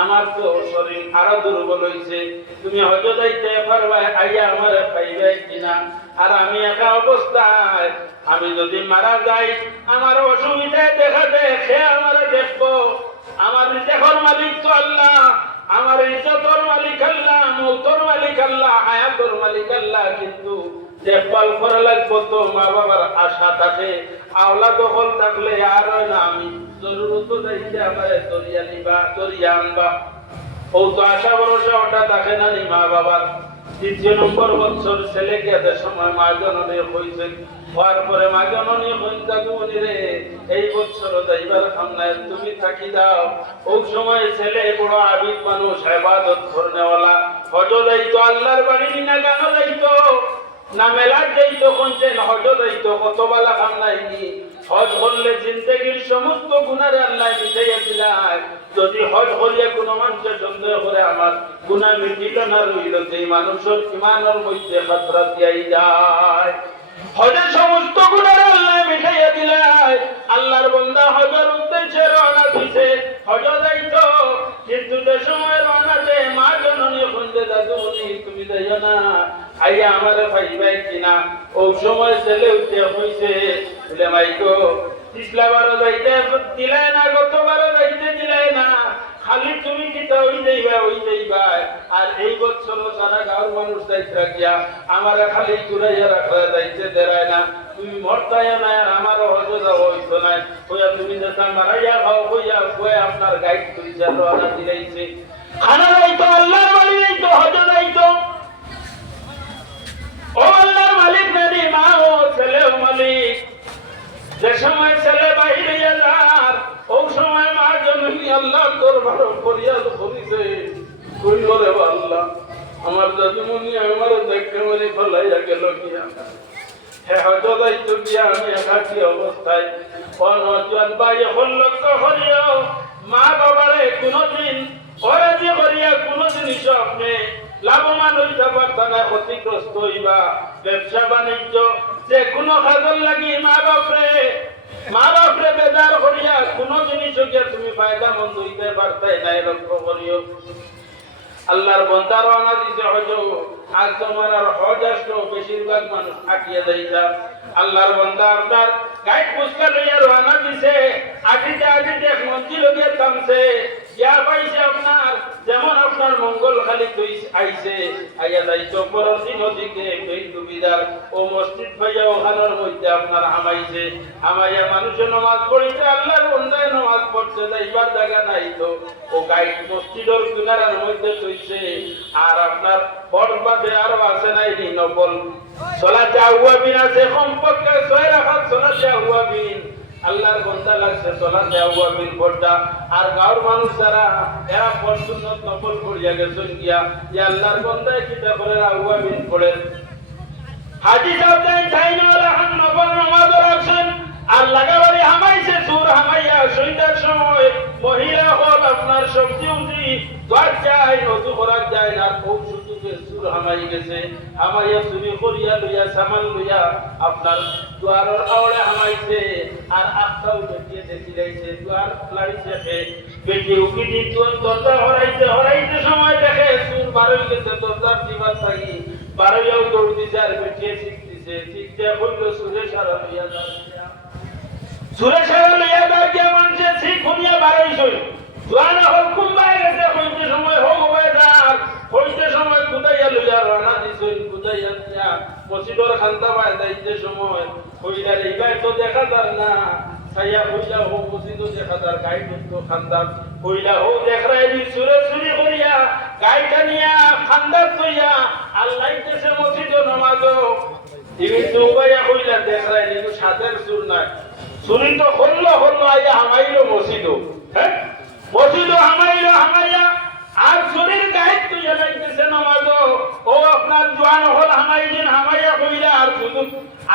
আমার তো শরীর আরো দুর্বল হইছে, তুমি হজ যাইতে পারবা, আইয়া আমারে পাইবে কিনা? আর আমি একা অবস্থায়, আমি যদি মারা যাই আমার অসুবিধায় দেখা দেয়, সে আমারে দেখবো। আমার রিজেকের মালিক তো আল্লাহ, আমার ইজ্জতের মালিক আল্লাহ, মৌতের মালিক আল্লাহ, হায়াতের মালিক আল্লাহ, কিন্তু দেখভাল করা লাগবো তো। মা বাবার আশা থাকে, আওলা দখল থাকলে আর হয় না, আমি জরুরত যাইতে আমার দরিয়া নিবা, দরিয়া আনবা, ও তো আশা ভরসা ওটা থাকে না নি মা বাবার। তৃতীয় নম্বর বছর ছেলেকে এদের সময় মা জননী হয়েছে, হওয়ার পরে মা জননী হইতা তুমি রে এই বছর যাইবার খামনায় তুমি থাকি দাও। ওই সময় ছেলে বড় আবিদ মানুষ, ইবাদত করনেওয়ালা, হজ যাইতো, আল্লাহর বাড়ি না গান যাইতো, না মেলার যাইতো, কোনছেন হজ যাইতো, কত বালা খামনাই নি। হজ করলে জিন্দগির সমস্ত গুনার আল্লাহ মিটাইয়া দিলাম। যদি হজ করিয়া কোনো মানুষের সন্দেহ করে আমার গুনাহ মিটিল না, রইল সেই মানুষের ইমানের মধ্যে খাতরা দিয়াই যায়। হজের সমস্ত গুনার আল্লাহ মিটাইয়া দিলাম। আল্লাহর বান্দা হজের উদ্দেশ্যে রওনা দিছে, হজ যাইতো, কিন্তু যে সময় রওনা দেয় মা জননী খুঁজে দাদুমণি তুমি যাইও না, আইয়া আমারে পাইবাই কিনা? ওই সময় ছেলে উঠে হইছে, বলে মাই গো তিসলাবারও যাইতে দিলাই না, গতবারও যাইতে দিলাই না, খালি তুমি কিতা ওই যাইবা। আর এই বছর সারা গাঁর মানুষ যাইতে গিয়া আমারে খালি ঘুরাইয়া রাখা যাইতে দেয় না, তুমি মরতাই না, আর আমারও হজে যাওয়া হইতো না। হইয়া তুমি যেটা মারাইয়া খাও হইয়া হয়ে আপনার গাইড করিছে, রওনা দিলাইছে। খানা যাইতো, আল্লাহর বাড়ি যাইতো, হজে যাইতো। ও আল্লাহর মালিক নারী মা ও ছেলে ও মালিক। যে সময় ছেলে বাহিরে যার, ওই সময় মা জননী আল্লাহর দরবারে ফরিয়াদ করিছে, কইল রে আল্লাহ আমার দাদুমণি আমার দেখে মনে ফলাইয়া গেল গিয়া, হে হজ যাইতো গিয়া আমি একাকী অবস্থায়। অনজন ভাই এখন লক্ষ্য করিও, মা বাবারে কোনদিন অরাজি করিয়া কোনদিন স্বপ্নে লাভবান হইতে পারতা না, ক্ষতিগ্রস্ত হইবা। ব্যবসা বাণিজ্য যে কোনো কাজের লাগি মা বাপরে বেদার করিয়া কোন জিনিস গিয়া তুমি ফায়দা মন্দ হইতে পারতাই না, লক্ষ্য করিও। আল্লাহর বান্দা রওনা দিতে হজ, আজ তোমার আর হজ আসলো, বেশিরভাগ মানুষ থাকিয়া যাইতা। আল্লাহর বান্দা আপনার গাইড পুস্কা লইয়া রওনা দিছে, আজিতে মঞ্জিল গিয়ে থামছে, ইয়া পাইছে আপনার যেমন আপনার মঙ্গল খালি আইছে, আইয়া যাইতো পরদিন নদীকে সুবিধার ও মসজিদ ভাইয়া ওখানের মধ্যে আপনার হামাইছে, হামাইয়া মানুষের নামাজ পড়িতে, আল্লাহর বান্দায় নামাজ পড়ছে, যাইবার জায়গা নাই তো ও গাইড মসজিদের কিনারার মধ্যে কইছে। আর আপনার বড়বাদে আরো আছে নাই নফল সালাতে আওয়াবিন আছে, কমপক্ষে 6 রাকাত সালাতে আওয়াবিন। আল্লাহর বান্দা লাগছে সালাতে আওয়াবিন পড়তা। আর গাঁর মানুষ যারা এরা সুন্নত নফল পড়িয়া গেছেন গিয়া, যে আল্লাহর বান্দায় কিতা করে আওয়াবিন পড়েন। হাজি সাহেব চাইনা রাখান নফল নামাজ রাখছেন, আর লাগাবাড়ি হামাইছে, সুর হামাইয়া সন্ধ্যার সময় মহিলা হল আপনার সবজি উজি দোয়ার যায়, নদু করার যায় না, খুব সুযোগে সুর হামাই গেছে, হামাইয়া চুরি করিয়া লইয়া সামান লইয়া আপনার দুয়ারের আওড়ে হামাইছে। আর আটটাও বেটিয়ে দেখি যাইছে, দুয়ার লাড়িছে, বেটি উকি দরজা হরাইতে সময় দেখে সুর বারে হয়ে গেছে দরজার দিবার থাকি 12 দৌড় দিছে আর বেটিয়ে শিখতেছে শিখতে হইল সুরে সারা লইয়া যাচ্ছে সুরে সারা লইয়া যাচ্ছে মানুষে শিখ হইয়া 12 হইল জোয়ানা হল কুম্বাই গেছে হইতে সময় হোক হয়ে যাক হইতে সময় কুদাইয়া লইয়া রানা দিছে কুদাইয়া দিয়া মসজিদের খান্তা বাই যাইতে সময় হইলার এইবার তো দেখা যার না ছাইয়া হইলা হোক মসজিদও দেখা যার গাই তো খান্দার হইলা হোক দেখরাই সুরে সুরি করিয়া গাইটা নিয়া খান্দার তৈয়া আল্লাহ দেশে মসজিদও নামাজও ইনি দুবাইয়া হইলা দেখরাই কিন্তু সাদের সুর নাই সুরি তো হল্লো হল্লো আইয়া হামাইলো মসজিদও হ্যাঁ মসজিদও হামাইয়া আর শরীর গায়েব তো জানাইতেছে নামাজও ও আপনার জওয়ান হল হামাইয়া কইলা আর শুধু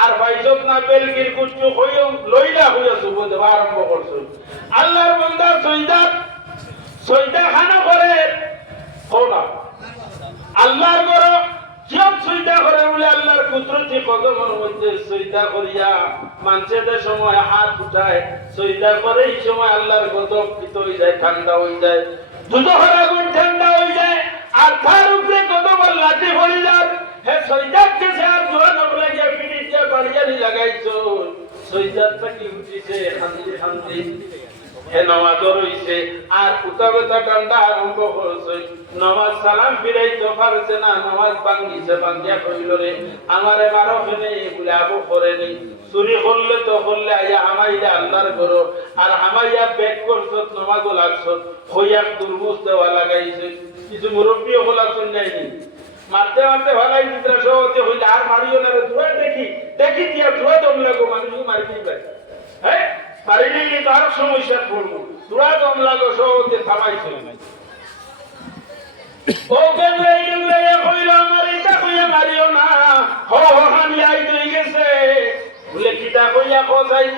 আর ভাইজত না বেলগির কুচু হইও লইলা হইয়া শুভ দেব আরম্ভ করছো আল্লাহর বান্দা সইদা খানা করে কোনা আল্লাহর ঘর কিয়ত সইদা করে বলে আল্লাহর কুদরতি কদমের মধ্যে সইদা করিয়া মানুষের সময় হাত উঠায় সইদা করে এই সময় আল্লাহর গজব পিত হয়ে যায় ঠান্ডা হয়ে যায় দুজোহর আগুন ঠান্ডা হয়ে যায় আর তার উপরে কত বল লাঠি হয়ে যায় হে সৈদাত কেছে আর জোয়ান আমরা গিয়া পিড়ি দিয়া বাড়িয়ালি লাগাইছো সৈদাতটা কি উঠিছে শান্তি হে নামাজ রইছে আর উতাবেতা ঠান্ডা আরম্ভ করছে নামাজ সালাম ফিরাইতে পারছে না নামাজ ভাঙ্গিয়া কইল রে আমারে মারো ফেনে বলে আবু করেনি চুরি করলে তো করলে আইয়া হামাইয়া আল্লাহর করো আর হামাইয়া ব্যাক করছো নামাজও লাগছো হইয়া দুর্বুজ দেওয়া লাগাইছে কিছু মুরব্বী হলা শুনাইনি মারতে ভালাই দিতরা সহজে হইলে আর মারিও না রে তুই দেখি দিয়া তুই দম লাগো মানুষ মারি দিই হ্যাঁ মারিলে কি তার সমস্যা পড়বো তুই দম লাগো সহজে থামাইছো ও কেমনে কইল আমার এটা কইয়া মারিও না হানি আই তুই গেছে বলে কিটা কইয়া কোথায়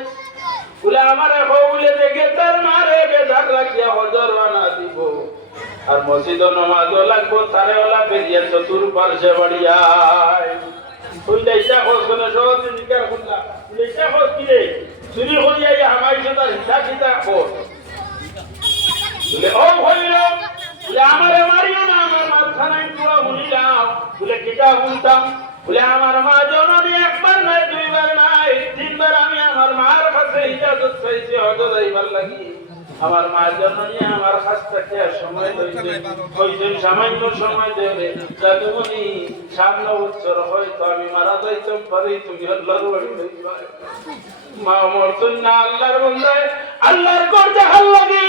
বলে আমারে বলে দেখে তার মারে বেজার রাখিয়া হজর বানা দিব আর মসজিদ নামাজও লাগবো তারে ওলা বেরিয়ে চতুর পার্শ্বে বাড়িয়ায় কইলা ইটা খোঁজ কোনে সহজে জিজ্ঞার করলা বলে ইটা খোঁজ কি রে চুরি করিয়া হামাইছে তার হিসাব কিতাব খোঁজ বলে ও হইল বলে আমারে মারিও না আমার মাথায় তোরা শুনিলাম বলে কিটা শুনতাম বলে আমার মা জননী একবার নাই দুইবার নাই তিনবার আমি আমার মার কাছে ইজাজত চাইছি হজর যাইবার লাগি আমার মার জননী আমার কাছ থেকে সময় লইছে কইছেন সামান্য সময় দেবে জাদুমণি 9 বছর হয়তো আমি মারা যাইতাম পারি তুমি আল্লাহর বাড়ি লইবা মা মরছেন না আল্লাহর বান্দায় আল্লাহর ঘর দেখার লাগি